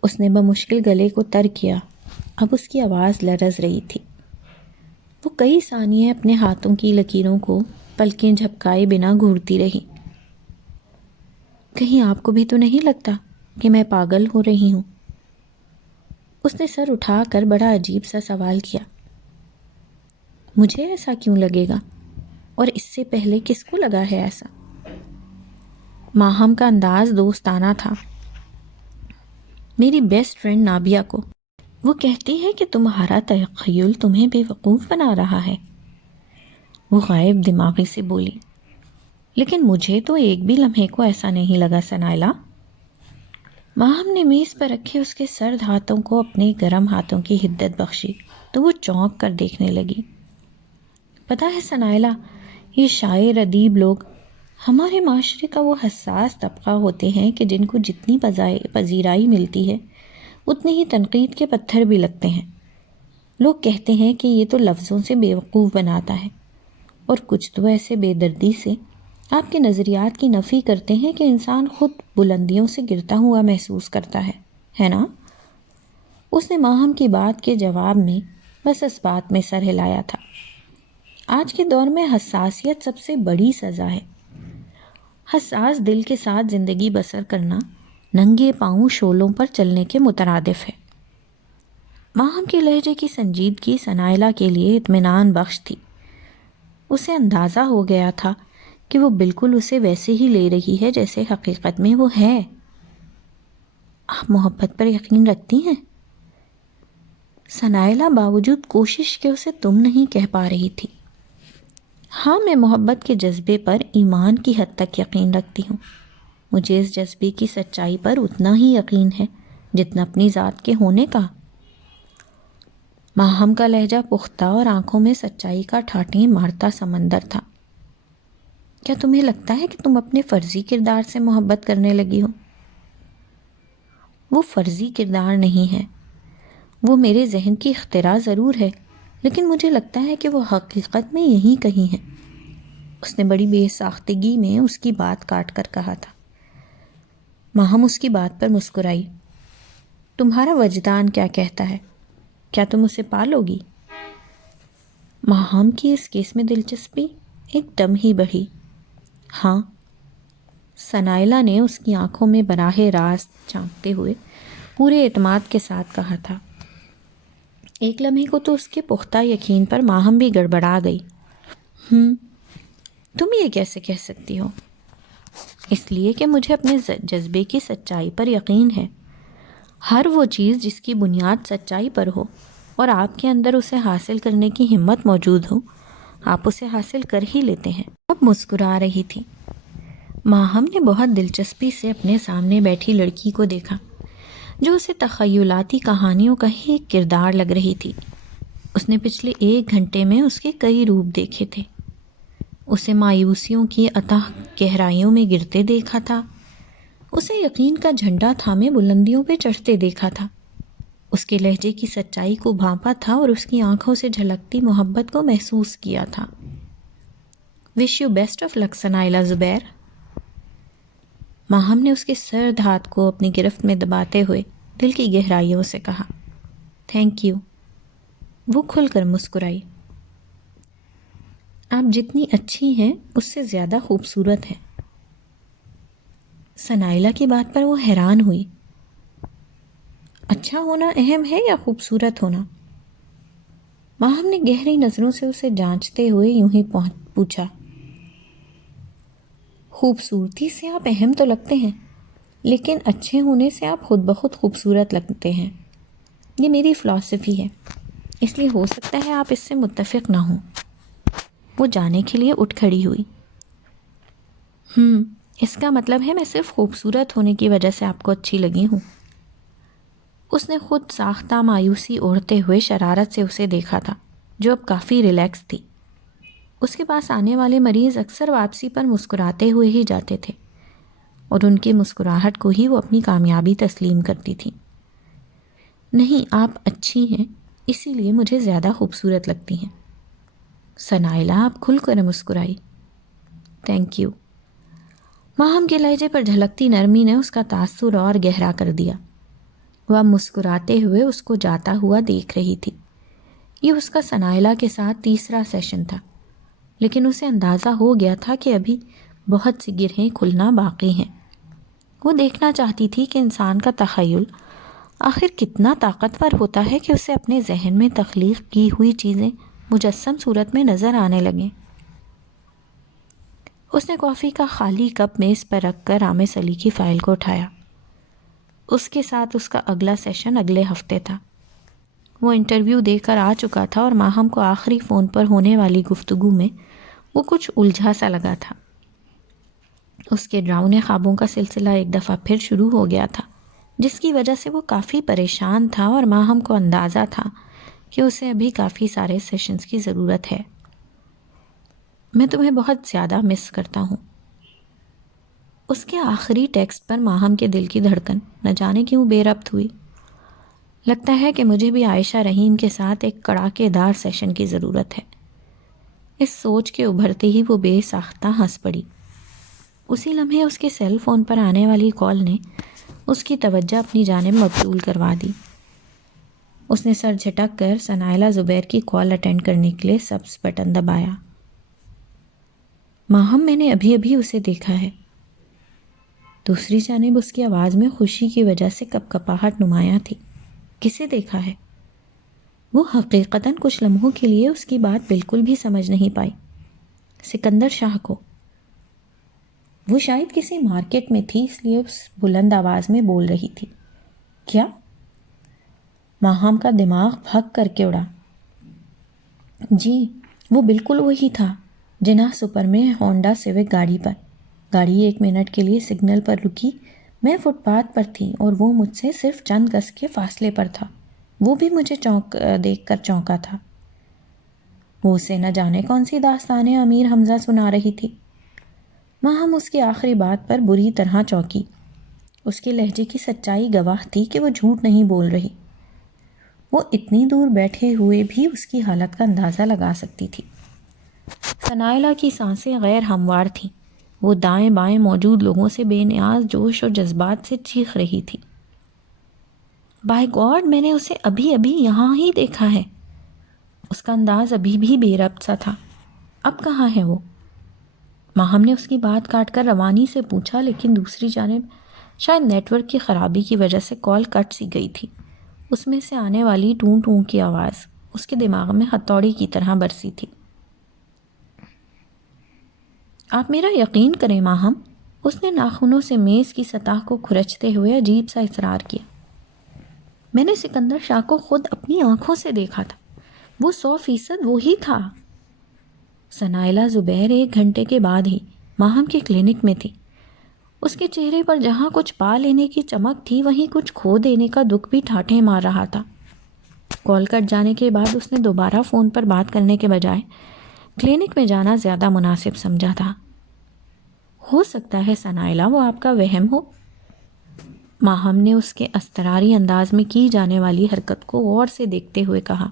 اس نے بمشکل گلے کو تر کیا۔ اب اس کی آواز لرز رہی تھی۔ وہ کئی ثانیے اپنے ہاتھوں کی لکیروں کو پلکیں جھپکائے بنا گھورتی رہی۔ کہیں آپ کو بھی تو نہیں لگتا کہ میں پاگل ہو رہی ہوں؟ اس نے سر اٹھا کر بڑا عجیب سا سوال کیا۔ مجھے ایسا کیوں لگے گا؟ اور اس سے پہلے کس کو لگا ہے ایسا؟ ماہم کا انداز دوستانہ تھا۔ میری بیسٹ فرینڈ نابیہ کو۔ وہ کہتی ہے کہ تمہارا تخیل تمہیں بے وقوف بنا رہا ہے۔ وہ غائب دماغی سے بولی۔ لیکن مجھے تو ایک بھی لمحے کو ایسا نہیں لگا ثنائلا۔ ماہم نے میز پر رکھے اس کے سرد ہاتھوں کو اپنے گرم ہاتھوں کی حدت بخشی تو وہ چونک کر دیکھنے لگی۔ پتہ ہے ثنائلا، یہ شاعر ادیب لوگ ہمارے معاشرے کا وہ حساس طبقہ ہوتے ہیں کہ جن کو جتنی پذیرائی ملتی ہے اتنے ہی تنقید کے پتھر بھی لگتے ہیں۔ لوگ کہتے ہیں کہ یہ تو لفظوں سے بے وقوف بناتا ہے، اور کچھ تو ایسے بے دردی سے آپ کے نظریات کی نفی کرتے ہیں کہ انسان خود بلندیوں سے گرتا ہوا محسوس کرتا ہے نا؟ اس نے ماہم کی بات کے جواب میں بس اس بات میں سر ہلایا تھا۔ آج کے دور میں حساسیت سب سے بڑی سزا ہے۔ حساس دل کے ساتھ زندگی بسر کرنا ننگے پاؤں شعلوں پر چلنے کے مترادف ہے۔ ماہم کے لہجے کی سنجیدگی ثنائلا کے لیے اطمینان بخش تھی۔ اسے اندازہ ہو گیا تھا کہ وہ بالکل اسے ویسے ہی لے رہی ہے جیسے حقیقت میں وہ ہے۔ آپ محبت پر یقین رکھتی ہیں؟ ثنائلا باوجود کوشش کے اسے تم نہیں کہہ پا رہی تھی۔ ہاں، میں محبت کے جذبے پر ایمان کی حد تک یقین رکھتی ہوں۔ مجھے اس جذبے کی سچائی پر اتنا ہی یقین ہے جتنا اپنی ذات کے ہونے کا۔ ماہم کا لہجہ پختہ اور آنکھوں میں سچائی کا ٹھاٹھیں مارتا سمندر تھا۔ کیا تمہیں لگتا ہے کہ تم اپنے فرضی کردار سے محبت کرنے لگی ہو؟ وہ فرضی کردار نہیں ہے، وہ میرے ذہن کی اختراع ضرور ہے، لیکن مجھے لگتا ہے کہ وہ حقیقت میں یہیں کہیں ہے۔ اس نے بڑی بے ساختگی میں اس کی بات کاٹ کر کہا تھا۔ ماہم اس کی بات پر مسکرائی۔ تمہارا وجدان کیا کہتا ہے؟ کیا تم اسے پالو گی؟ ماہم کی اس کیس میں دلچسپی ایک دم ہی بڑھی۔ ہاں، ثنائلا نے اس کی آنکھوں میں براہ راست جھانکتے ہوئے پورے اعتماد کے ساتھ کہا تھا۔ ایک لمحے کو تو اس کے پختہ یقین پر ماہم بھی گڑبڑا گئی۔ تم یہ کیسے کہہ سکتی ہو؟ اس لیے کہ مجھے اپنے جذبے کی سچائی پر یقین ہے۔ ہر وہ چیز جس کی بنیاد سچائی پر ہو اور آپ کے اندر اسے حاصل کرنے کی ہمت موجود ہو، آپ اسے حاصل کر ہی لیتے ہیں۔ اب مسکرا رہی تھی۔ ماہم نے بہت دلچسپی سے اپنے سامنے بیٹھی لڑکی کو دیکھا جو اسے تخیلاتی کہانیوں کا ہی ایک کردار لگ رہی تھی۔ اس نے پچھلے 1 گھنٹے میں اس کے کئی روپ دیکھے تھے۔ اسے مایوسیوں کی اتاہ گہرائیوں میں گرتے دیکھا تھا، اسے یقین کا جھنڈا تھامے بلندیوں پہ چڑھتے دیکھا تھا، اس کے لہجے کی سچائی کو بھانپا تھا اور اس کی آنکھوں سے جھلکتی محبت کو محسوس کیا تھا۔ وش یو بیسٹ آف لک سنائلہ زبیر۔ ماہم نے اس کے سرد ہاتھ کو اپنی گرفت میں دباتے ہوئے دل کی گہرائیوں سے کہا، تھینک یو۔ وہ کھل کر مسکرائی۔ آپ جتنی اچھی ہیں اس سے زیادہ خوبصورت ہیں۔ سنائلہ کی بات پر وہ حیران ہوئی۔ اچھا ہونا اہم ہے یا خوبصورت ہونا؟ ماہم نے گہری نظروں سے اسے جانچتے ہوئے یوں ہی پوچھا۔ خوبصورتی سے آپ اہم تو لگتے ہیں، لیکن اچھے ہونے سے آپ خود بخود خوبصورت لگتے ہیں۔ یہ میری فلسفی ہے، اس لیے ہو سکتا ہے آپ اس سے متفق نہ ہوں۔ وہ جانے کے لیے اٹھ کھڑی ہوئی۔ اس کا مطلب ہے میں صرف خوبصورت ہونے کی وجہ سے آپ کو اچھی لگی ہوں۔ اس نے خود ساختہ مایوسی اوڑھتے ہوئے شرارت سے اسے دیکھا تھا، جو اب کافی ریلیکس تھی۔ اس کے پاس آنے والے مریض اکثر واپسی پر مسکراتے ہوئے ہی جاتے تھے اور ان کی مسکراہٹ کو ہی وہ اپنی کامیابی تسلیم کرتی تھی۔ نہیں، آپ اچھی ہیں، اسی لیے مجھے زیادہ خوبصورت لگتی ہیں۔ سنائلہ آپ کھل کر مسکرائی۔ Thank you. ماہم کے لہجے پر جھلکتی نرمی نے اس کا تاثر اور گہرا کر دیا۔ وہ اب مسکراتے ہوئے اس کو جاتا ہوا دیکھ رہی تھی۔ یہ اس کا سنائلہ کے ساتھ تیسرا سیشن تھا، لیکن اسے اندازہ ہو گیا تھا کہ ابھی بہت سی گرہیں کھلنا باقی ہیں۔ وہ دیکھنا چاہتی تھی کہ انسان کا تخیل آخر کتنا طاقتور ہوتا ہے کہ اسے اپنے ذہن میں تخلیق کی ہوئی چیزیں مجسم صورت میں نظر آنے لگیں۔ اس نے کافی کا خالی کپ میز پر رکھ کر رامس علی کی فائل کو اٹھایا۔ اس کے ساتھ اس کا اگلا سیشن اگلے ہفتے تھا۔ وہ انٹرویو دے کر آ چکا تھا اور ماہم کو آخری فون پر ہونے والی گفتگو میں وہ کچھ الجھا سا لگا تھا۔ اس کے ڈراؤنے خوابوں کا سلسلہ ایک دفعہ پھر شروع ہو گیا تھا، جس کی وجہ سے وہ کافی پریشان تھا اور ماہم کو اندازہ تھا کہ اسے ابھی کافی سارے سیشنز کی ضرورت ہے۔ میں تمہیں بہت زیادہ مس کرتا ہوں۔ اس کے آخری ٹیکسٹ پر ماہم کے دل کی دھڑکن نہ جانے کیوں بے ربط ہوئی۔ لگتا ہے کہ مجھے بھی عائشہ رحیم کے ساتھ ایک کڑاکے دار سیشن کی ضرورت ہے۔ اس سوچ کے ابھرتے ہی وہ بے ساختہ ہنس پڑی۔ اسی لمحے اس کے سیل فون پر آنے والی کال نے اس کی توجہ اپنی جانب مبذول کروا دی۔ اس نے سر جھٹک کر سنائلہ زبیر کی کال اٹینڈ کرنے کے لیے سبز بٹن دبایا۔ ماہم، میں نے ابھی ابھی اسے دیکھا ہے۔ دوسری جانب اس کی آواز میں خوشی کی وجہ سے کپکپاہٹ نمایاں تھی۔ کسے دیکھا ہے؟ وہ حقیقتاً کچھ لمحوں کے لیے اس کی بات بالکل بھی سمجھ نہیں پائی۔ سکندر شاہ کو۔ وہ شاید کسی مارکیٹ میں تھی، اس لیے اس بلند آواز میں بول رہی تھی۔ کیا؟ ماہم کا دماغ پھک کر کے اڑا۔ جی، وہ بالکل وہی تھا، جناح سپر میں ہونڈا سیوک گاڑی پر۔ گاڑی 1 منٹ کے لیے سگنل پر رکی۔ میں فٹ پاتھ پر تھی اور وہ مجھ سے صرف چند گز کے فاصلے پر تھا۔ وہ بھی مجھے دیکھ کر چونکا تھا۔ وہ اسے نہ جانے کون سی داستانیں امیر حمزہ سنا رہی تھی۔ ماہم اس کی آخری بات پر بری طرح چونکی۔ اس کے لہجے کی سچائی گواہ تھی کہ وہ جھوٹ نہیں بول رہی۔ وہ اتنی دور بیٹھے ہوئے بھی اس کی حالت کا اندازہ لگا سکتی تھی۔ سنائلہ کی سانسیں غیر ہموار تھیں۔ وہ دائیں بائیں موجود لوگوں سے بے نیاز جوش اور جذبات سے چیخ رہی تھی۔ بائی گاڈ، میں نے اسے ابھی ابھی یہاں ہی دیکھا ہے۔ اس کا انداز ابھی بھی بے ربط سا تھا۔ اب کہاں ہے وہ؟ ماہم نے اس کی بات کاٹ کر روانی سے پوچھا، لیکن دوسری جانب شاید نیٹ ورک کی خرابی کی وجہ سے کال کٹ سی گئی تھی۔ اس میں سے آنے والی ٹوں ٹوں کی آواز اس کے دماغ میں ہتھوڑی کی طرح برسی تھی۔ آپ میرا یقین کریں ماہم، اس نے ناخنوں سے میز کی سطح کو کھرچتے ہوئے عجیب سا اصرار کیا۔ میں نے سکندر شاہ کو خود اپنی آنکھوں سے دیکھا تھا۔ وہ 100% وہی تھا۔ سنائلہ زبیر 1 گھنٹے کے بعد ہی ماہم کے کلینک میں تھی، اس کے چہرے پر جہاں کچھ پا لینے کی چمک تھی وہیں کچھ کھو دینے کا دکھ بھی ٹھاٹھیں مار رہا تھا۔ کال کٹ جانے کے بعد اس نے دوبارہ فون پر بات کرنے کے بجائے کلینک میں جانا زیادہ مناسب سمجھا تھا۔ ہو سکتا ہے ثنائلہ وہ آپ کا وہم ہو، ماہم نے اس کے اضطراری انداز میں کی جانے والی حرکت کو غور سے دیکھتے ہوئے کہا۔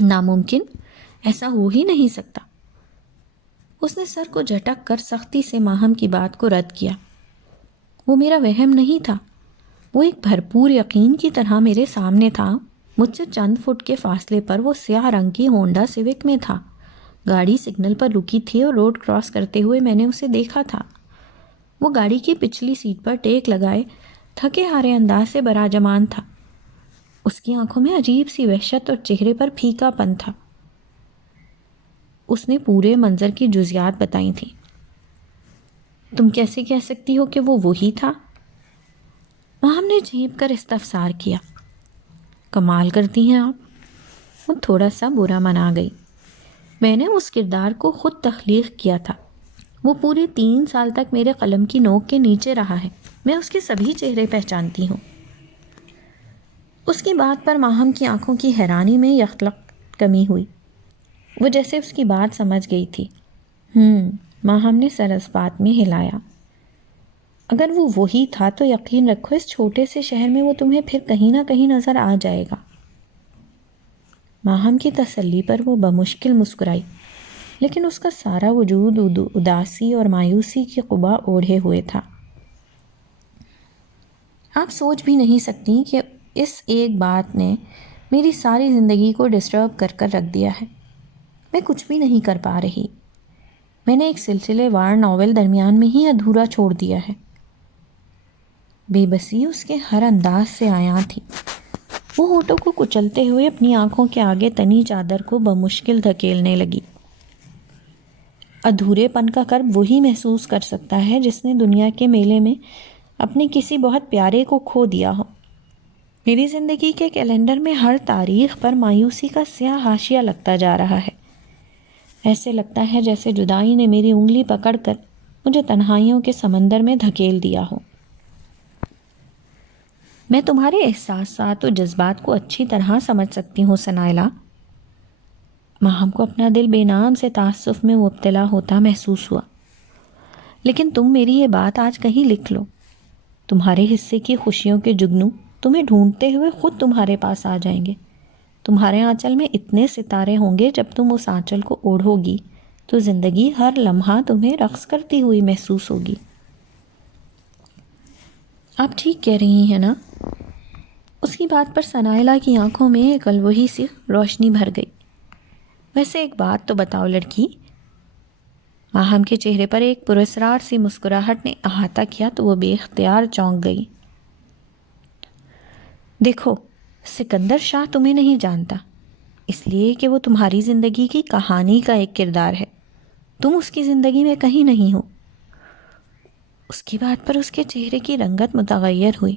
ناممکن، ایسا ہو ہی نہیں سکتا۔ اس نے سر کو جھٹک کر سختی سے ماہم کی بات کو رد کیا۔ وہ میرا وہم نہیں تھا، وہ ایک بھرپور یقین کی طرح میرے سامنے تھا۔ مجھ سے چند فٹ کے فاصلے پر وہ سیاہ رنگ کی ہونڈا سیوک میں تھا۔ گاڑی سگنل پر رکی تھی اور روڈ کراس کرتے ہوئے میں نے اسے دیکھا تھا۔ وہ گاڑی کی پچھلی سیٹ پر ٹیک لگائے تھکے ہارے انداز سے براجمان تھا۔ اس کی آنکھوں میں عجیب سی وحشت اور چہرے پر پھیکا پن تھا۔ اس نے پورے منظر کی جزیات بتائی تھیں۔ تم کیسے کہہ سکتی ہو کہ وہ وہی تھا؟ ہم نے جھینپ کر استفسار کیا۔ کمال کرتی ہیں آپ۔ وہ تھوڑا سا برا منا گئی۔ میں نے اس کردار کو خود تخلیق کیا تھا۔ وہ پورے 3 سال تک میرے قلم کی نوک کے نیچے رہا ہے۔ میں اس کے سبھی چہرے پہچانتی ہوں۔ اس کی بات پر ماہم کی آنکھوں کی حیرانی میں یخلق کمی ہوئی۔ وہ جیسے اس کی بات سمجھ گئی تھی۔ ماہم نے سر اس بات میں ہلایا۔ اگر وہ وہی تھا تو یقین رکھو اس چھوٹے سے شہر میں وہ تمہیں پھر کہیں نہ کہیں نظر آ جائے گا۔ ماہم کی تسلی پر وہ بمشکل مسکرائی، لیکن اس کا سارا وجود اداسی اور مایوسی کی قبا اوڑھے ہوئے تھا۔ آپ سوچ بھی نہیں سکتی کہ اس ایک بات نے میری ساری زندگی کو ڈسٹرب کر کر رکھ دیا ہے۔ میں کچھ بھی نہیں کر پا رہی۔ میں نے ایک سلسلے وار ناول درمیان میں ہی ادھورا چھوڑ دیا ہے۔ بے بسی اس کے ہر انداز سے عیاں تھی۔ وہ ہونٹوں کو کچلتے ہوئے اپنی آنکھوں کے آگے تنی چادر کو بمشکل دھکیلنے لگی۔ ادھورے پن کا کرب وہی محسوس کر سکتا ہے جس نے دنیا کے میلے میں اپنے کسی بہت پیارے کو کھو دیا ہو۔ میری زندگی کے کیلنڈر میں ہر تاریخ پر مایوسی کا سیاہ حاشیہ لگتا جا رہا ہے۔ ایسے لگتا ہے جیسے جدائی نے میری انگلی پکڑ کر مجھے تنہائیوں کے سمندر میں دھکیل دیا ہو۔ میں تمہارے احساسات و جذبات کو اچھی طرح سمجھ سکتی ہوں ثنائلہ۔ ماہم کو اپنا دل بے نام سے تعصف میں مبتلا ہوتا محسوس ہوا۔ لیکن تم میری یہ بات آج کہیں لکھ لو۔ تمہارے حصے کی خوشیوں کے جگنو تمہیں ڈھونڈتے ہوئے خود تمہارے پاس آ جائیں گے۔ تمہارے آنچل میں اتنے ستارے ہوں گے، جب تم اس آنچل کو اوڑھو گی تو زندگی ہر لمحہ تمہیں رقص کرتی ہوئی محسوس ہوگی۔ آپ ٹھیک کہہ رہی ہیں نا؟ اس کی بات پر ثنائلہ کی آنکھوں میں ایک الوہی سی روشنی بھر گئی۔ ویسے ایک بات تو بتاؤ لڑکی۔ ماہم کے چہرے پر ایک پراسرار سی مسکراہٹ نے احاطہ کیا تو وہ بے اختیار چونک گئی۔ دیکھو، سکندر شاہ تمہیں نہیں جانتا، اس لیے کہ وہ تمہاری زندگی کی کہانی کا ایک کردار ہے۔ تم اس کی زندگی میں کہیں نہیں ہو۔ اس کی بات پر اس کے چہرے کی رنگت متغیر ہوئی۔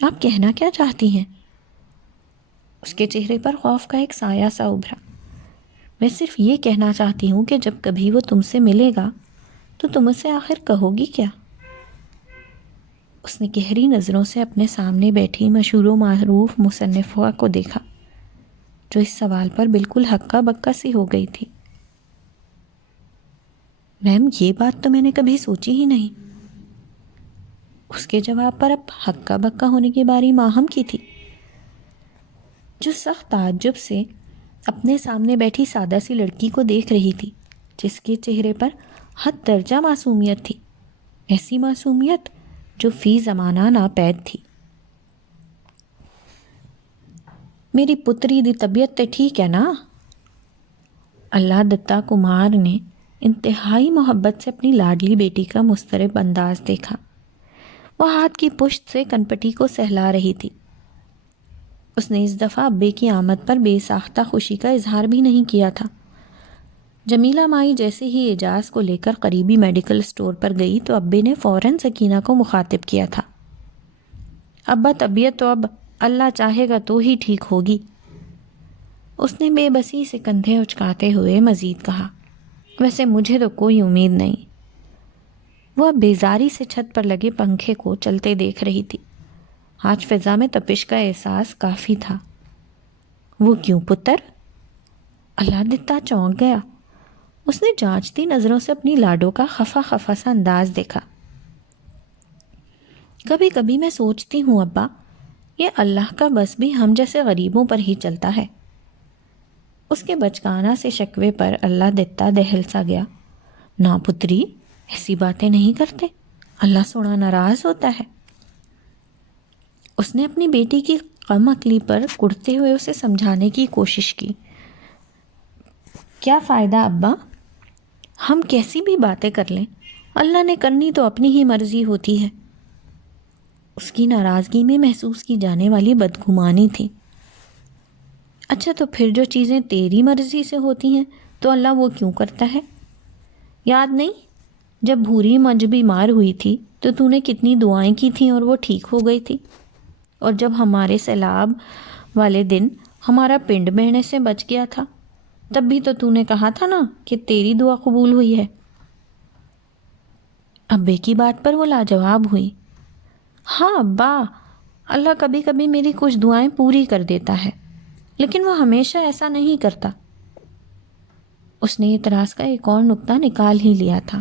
آپ کہنا کیا چاہتی ہیں؟ اس کے چہرے پر خوف کا ایک سایہ سا ابھرا۔ میں صرف یہ کہنا چاہتی ہوں کہ جب کبھی وہ تم سے ملے گا تو تم اسے آخر کہو گی کیا؟ اس نے گہری نظروں سے اپنے سامنے بیٹھی مشہور و معروف مصنفہ کو دیکھا، جو اس سوال پر بالکل ہکا بکا سی ہو گئی تھی۔ میم، یہ بات تو میں نے کبھی سوچی ہی نہیں۔ اس کے جواب پر اب ہکا بکا ہونے کی باری ماہم کی تھی، جو سخت تعجب سے اپنے سامنے بیٹھی سادہ سی لڑکی کو دیکھ رہی تھی، جس کے چہرے پر حد درجہ معصومیت تھی، ایسی معصومیت جو فی زمانہ ناپید تھی۔ میری پتری دی طبیعت تے ٹھیک ہے نا؟ اللہ دتا کمار نے انتہائی محبت سے اپنی لاڈلی بیٹی کا مضطرب انداز دیکھا۔ وہ ہاتھ کی پشت سے کنپٹی کو سہلا رہی تھی۔ اس نے اس دفعہ ابے کی آمد پر بے ساختہ خوشی کا اظہار بھی نہیں کیا تھا۔ جمیلہ مائی جیسے ہی اعجاز کو لے کر قریبی میڈیکل اسٹور پر گئی تو ابے نے فوراً سکینہ کو مخاطب کیا تھا۔ ابا، طبیعت تو اب اللہ چاہے گا تو ہی ٹھیک ہوگی۔ اس نے بے بسی سے کندھے اچکاتے ہوئے مزید کہا، ویسے مجھے تو کوئی امید نہیں۔ وہ اب بیزاری سے چھت پر لگے پنکھے کو چلتے دیکھ رہی تھی۔ آج فضا میں تپش کا احساس کافی تھا۔ وہ کیوں پتر؟ اللہ دتا چونک گیا۔ اس نے جانچتی نظروں سے اپنی لاڈو کا خفا خفا سا انداز دیکھا۔ کبھی کبھی میں سوچتی ہوں ابا، یہ اللہ کا بس بھی ہم جیسے غریبوں پر ہی چلتا ہے۔ اس کے بچکانہ سے شکوے پر اللہ دتا دہل سا گیا۔ نا پتری، ایسی باتیں نہیں کرتے، اللہ سونا ناراض ہوتا ہے۔ اس نے اپنی بیٹی کی کم عقلی پر کڑتے ہوئے اسے سمجھانے کی کوشش کی۔ کیا فائدہ ابا، ہم کیسی بھی باتیں کر لیں، اللہ نے کرنی تو اپنی ہی مرضی ہوتی ہے۔ اس کی ناراضگی میں محسوس کی جانے والی بدگمانی تھی۔ اچھا تو پھر جو چیزیں تیری مرضی سے ہوتی ہیں تو اللہ وہ کیوں کرتا ہے؟ یاد نہیں جب بھوری منج بیمار ہوئی تھی تو نے کتنی دعائیں کی تھیں اور وہ ٹھیک ہو گئی تھی؟ اور جب ہمارے سیلاب والے دن ہمارا پنڈ بہنے سے بچ گیا تھا تب بھی تو نے کہا تھا نا کہ تیری دعا قبول ہوئی ہے۔ ابے کی بات پر وہ لاجواب ہوئی۔ ہاں ابا، اللہ کبھی کبھی میری کچھ دعائیں پوری کر دیتا ہے، لیکن وہ ہمیشہ ایسا نہیں کرتا۔ اس نے اعتراض کا ایک اور نقطہ نکال ہی لیا تھا۔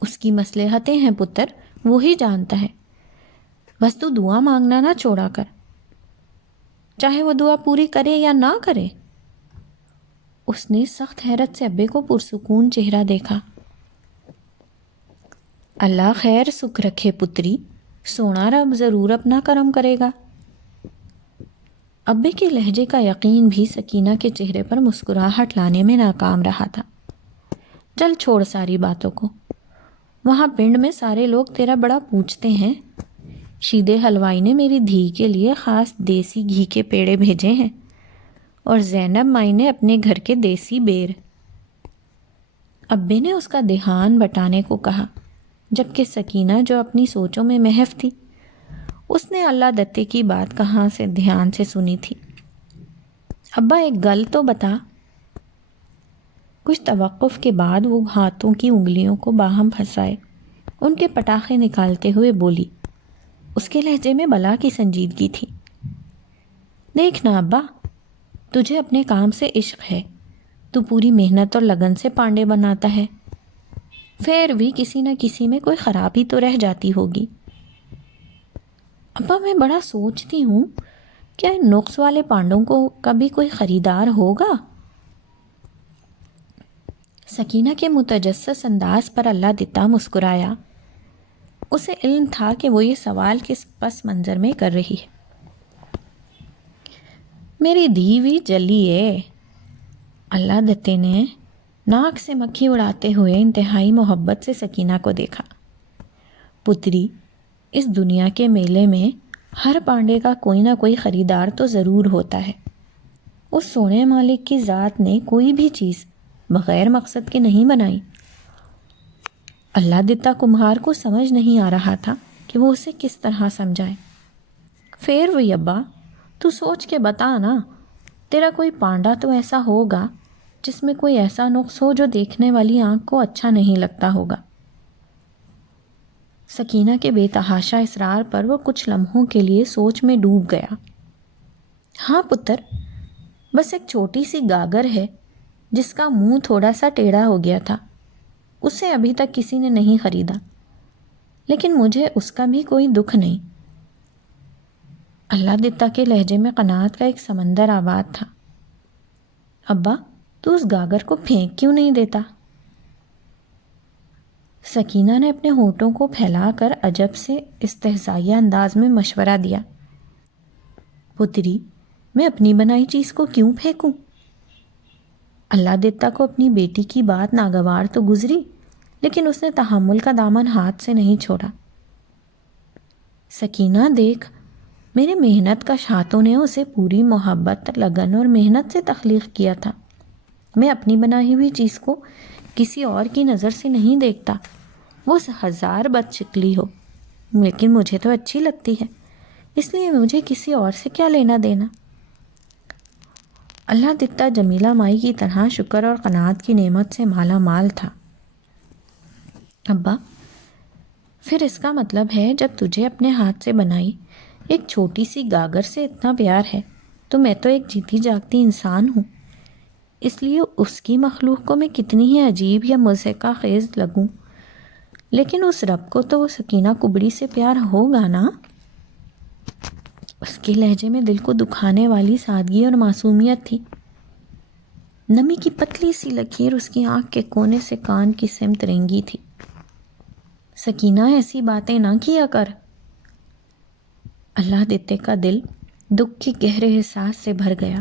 اس کی مصلحتیں ہیں پتر، وہی جانتا ہے، بس تو دعا مانگنا نہ چھوڑا کر، چاہے وہ دعا پوری کرے یا نہ کرے۔ اس نے سخت حیرت سے ابے کو پرسکون چہرہ دیکھا۔ اللہ خیر سکھ رکھے پتری، سونا رب ضرور اپنا کرم کرے گا۔ ابے کے لہجے کا یقین بھی سکینہ کے چہرے پر مسکراہٹ لانے میں ناکام رہا تھا۔ چل چھوڑ ساری باتوں کو، وہاں پنڈ میں سارے لوگ تیرا بڑا پوچھتے ہیں۔ شیدے حلوائی نے میری دھی کے لیے خاص دیسی گھی کے پیڑے بھیجے ہیں، اور زینب مائی نے اپنے گھر کے دیسی بیر۔ ابے نے اس کا دھیان بٹانے کو کہا، جبکہ سکینہ جو اپنی سوچوں میں محو تھی، اس نے اللہ دتے کی بات کہاں سے دھیان سے سنی تھی۔ ابا ایک گل تو بتا۔ کچھ توقف کے بعد وہ ہاتھوں کی انگلیوں کو باہم پھنسائے ان کے پٹاخے نکالتے ہوئے بولی۔ اس کے لہجے میں بلا کی سنجیدگی تھی۔ دیکھنا ابا، تجھے اپنے کام سے عشق ہے، تو پوری محنت اور لگن سے پانڈے بناتا ہے، پھر بھی کسی نہ کسی میں کوئی خرابی تو رہ جاتی ہوگی۔ ابا میں بڑا سوچتی ہوں، کیا ان نقص والے پانڈوں کو کبھی کوئی خریدار ہوگا؟ سکینہ کے متجسس انداز پر اللہ دتا مسکرایا۔ اسے علم تھا کہ وہ یہ سوال کس پس منظر میں کر رہی ہے۔ میری دیوی جلی ہے۔ اللہ دتے نے ناک سے مکھی اڑاتے ہوئے انتہائی محبت سے سکینہ کو دیکھا۔ پتری، اس دنیا کے میلے میں ہر پانڈے کا کوئی نہ کوئی خریدار تو ضرور ہوتا ہے۔ اس سونے مالک کی ذات نے کوئی بھی چیز بغیر مقصد کے نہیں بنائی۔ اللہ دتا کمہار کو سمجھ نہیں آ رہا تھا کہ وہ اسے کس طرح سمجھائے۔ پھر وہی ابا، تو سوچ کے بتا نا، تیرا کوئی پانڈا تو ایسا ہوگا جس میں کوئی ایسا نقص ہو جو دیکھنے والی آنکھ کو اچھا نہیں لگتا ہوگا۔ سکینہ کے بے تحاشا اصرار پر وہ کچھ لمحوں کے لیے سوچ میں ڈوب گیا۔ ہاں پتر، بس ایک چھوٹی سی گاگر ہے جس کا منہ تھوڑا سا ٹیڑھا ہو گیا تھا، اسے ابھی تک کسی نے نہیں خریدا، لیکن مجھے اس کا بھی کوئی دکھ نہیں۔ اللہ دتا کے لہجے میں قناعت کا ایک سمندر آباد تھا۔ ابا، تو اس گاگر کو پھینک کیوں نہیں دیتا؟ سکینہ نے اپنے ہونٹوں کو پھیلا کر عجب سے استہزائیہ انداز میں مشورہ دیا۔ پتری، میں اپنی بنائی چیز کو کیوں پھینکوں؟ اللہ دتا کو اپنی بیٹی کی بات ناگوار تو گزری، لیکن اس نے تحمل کا دامن ہاتھ سے نہیں چھوڑا۔ سکینہ دیکھ، میرے محنت کش ہاتھوں نے اسے پوری محبت، لگن اور محنت سے تخلیق کیا تھا۔ میں اپنی بنائی ہوئی چیز کو کسی اور کی نظر سے نہیں دیکھتا، وہ 1000 بد شکلی ہو، لیکن مجھے تو اچھی لگتی ہے، اس لیے مجھے کسی اور سے کیا لینا دینا۔ اللہ دتا جمیلہ مائی کی طرح شکر اور قناعت کی نعمت سے مالا مال تھا۔ ابا، پھر اس کا مطلب ہے جب تجھے اپنے ہاتھ سے بنائی ایک چھوٹی سی گاگر سے اتنا پیار ہے تو میں تو ایک جیتی جاگتی انسان ہوں، اس لیے اس کی مخلوق کو میں کتنی ہی عجیب یا مضحکہ خیز لگوں، لیکن اس رب کو تو وہ سکینہ کبڑی سے پیار ہوگا نا؟ اس کے لہجے میں دل کو دکھانے والی سادگی اور معصومیت تھی۔ نمی کی پتلی سی لکیر اس کی آنکھ کے کونے سے کان کی سمت رینگی تھی۔ سکینہ، ایسی باتیں نہ کیا کر۔ اللہ دیتے کا دل دکھ کی گہرے احساس سے بھر گیا۔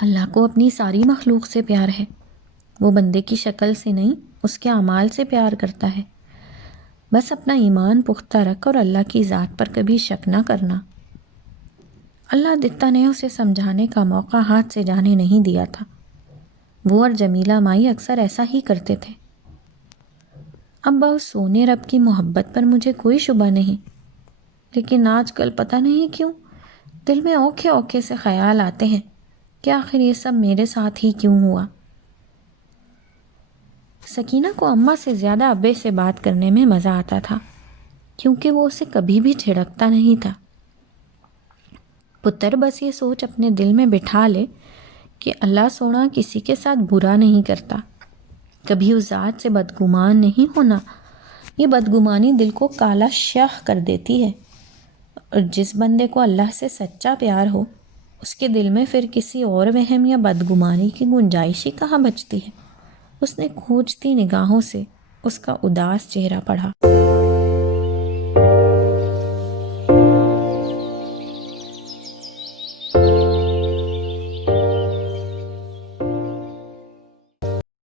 اللہ کو اپنی ساری مخلوق سے پیار ہے، وہ بندے کی شکل سے نہیں، اس کے اعمال سے پیار کرتا ہے۔ بس اپنا ایمان پختہ رکھ اور اللہ کی ذات پر کبھی شک نہ کرنا۔ اللہ دیتا نے اسے سمجھانے کا موقع ہاتھ سے جانے نہیں دیا تھا۔ وہ اور جمیلہ مائی اکثر ایسا ہی کرتے تھے۔ ابا، اس سونے رب کی محبت پر مجھے کوئی شبہ نہیں، لیکن آج کل پتہ نہیں کیوں دل میں اوکھے اوکھے سے خیال آتے ہیں کہ آخر یہ سب میرے ساتھ ہی کیوں ہوا۔ سکینہ کو اماں سے زیادہ ابے سے بات کرنے میں مزہ آتا تھا، کیونکہ وہ اسے کبھی بھی جھڑکتا نہیں تھا۔ پتر بس یہ سوچ اپنے دل میں بٹھا لے کہ اللہ سونا کسی کے ساتھ برا نہیں کرتا، کبھی اس ذات سے بدگمان نہیں ہونا۔ یہ بدگمانی دل کو کالا شاہ کر دیتی ہے، اور جس بندے کو اللہ سے سچا پیار ہو اس کے دل میں پھر کسی اور وہم یا بدگمانی کی گنجائش ہی کہاں بچتی ہے۔ اس نے کھوجتی نگاہوں سے اس کا اداس چہرہ پڑھا۔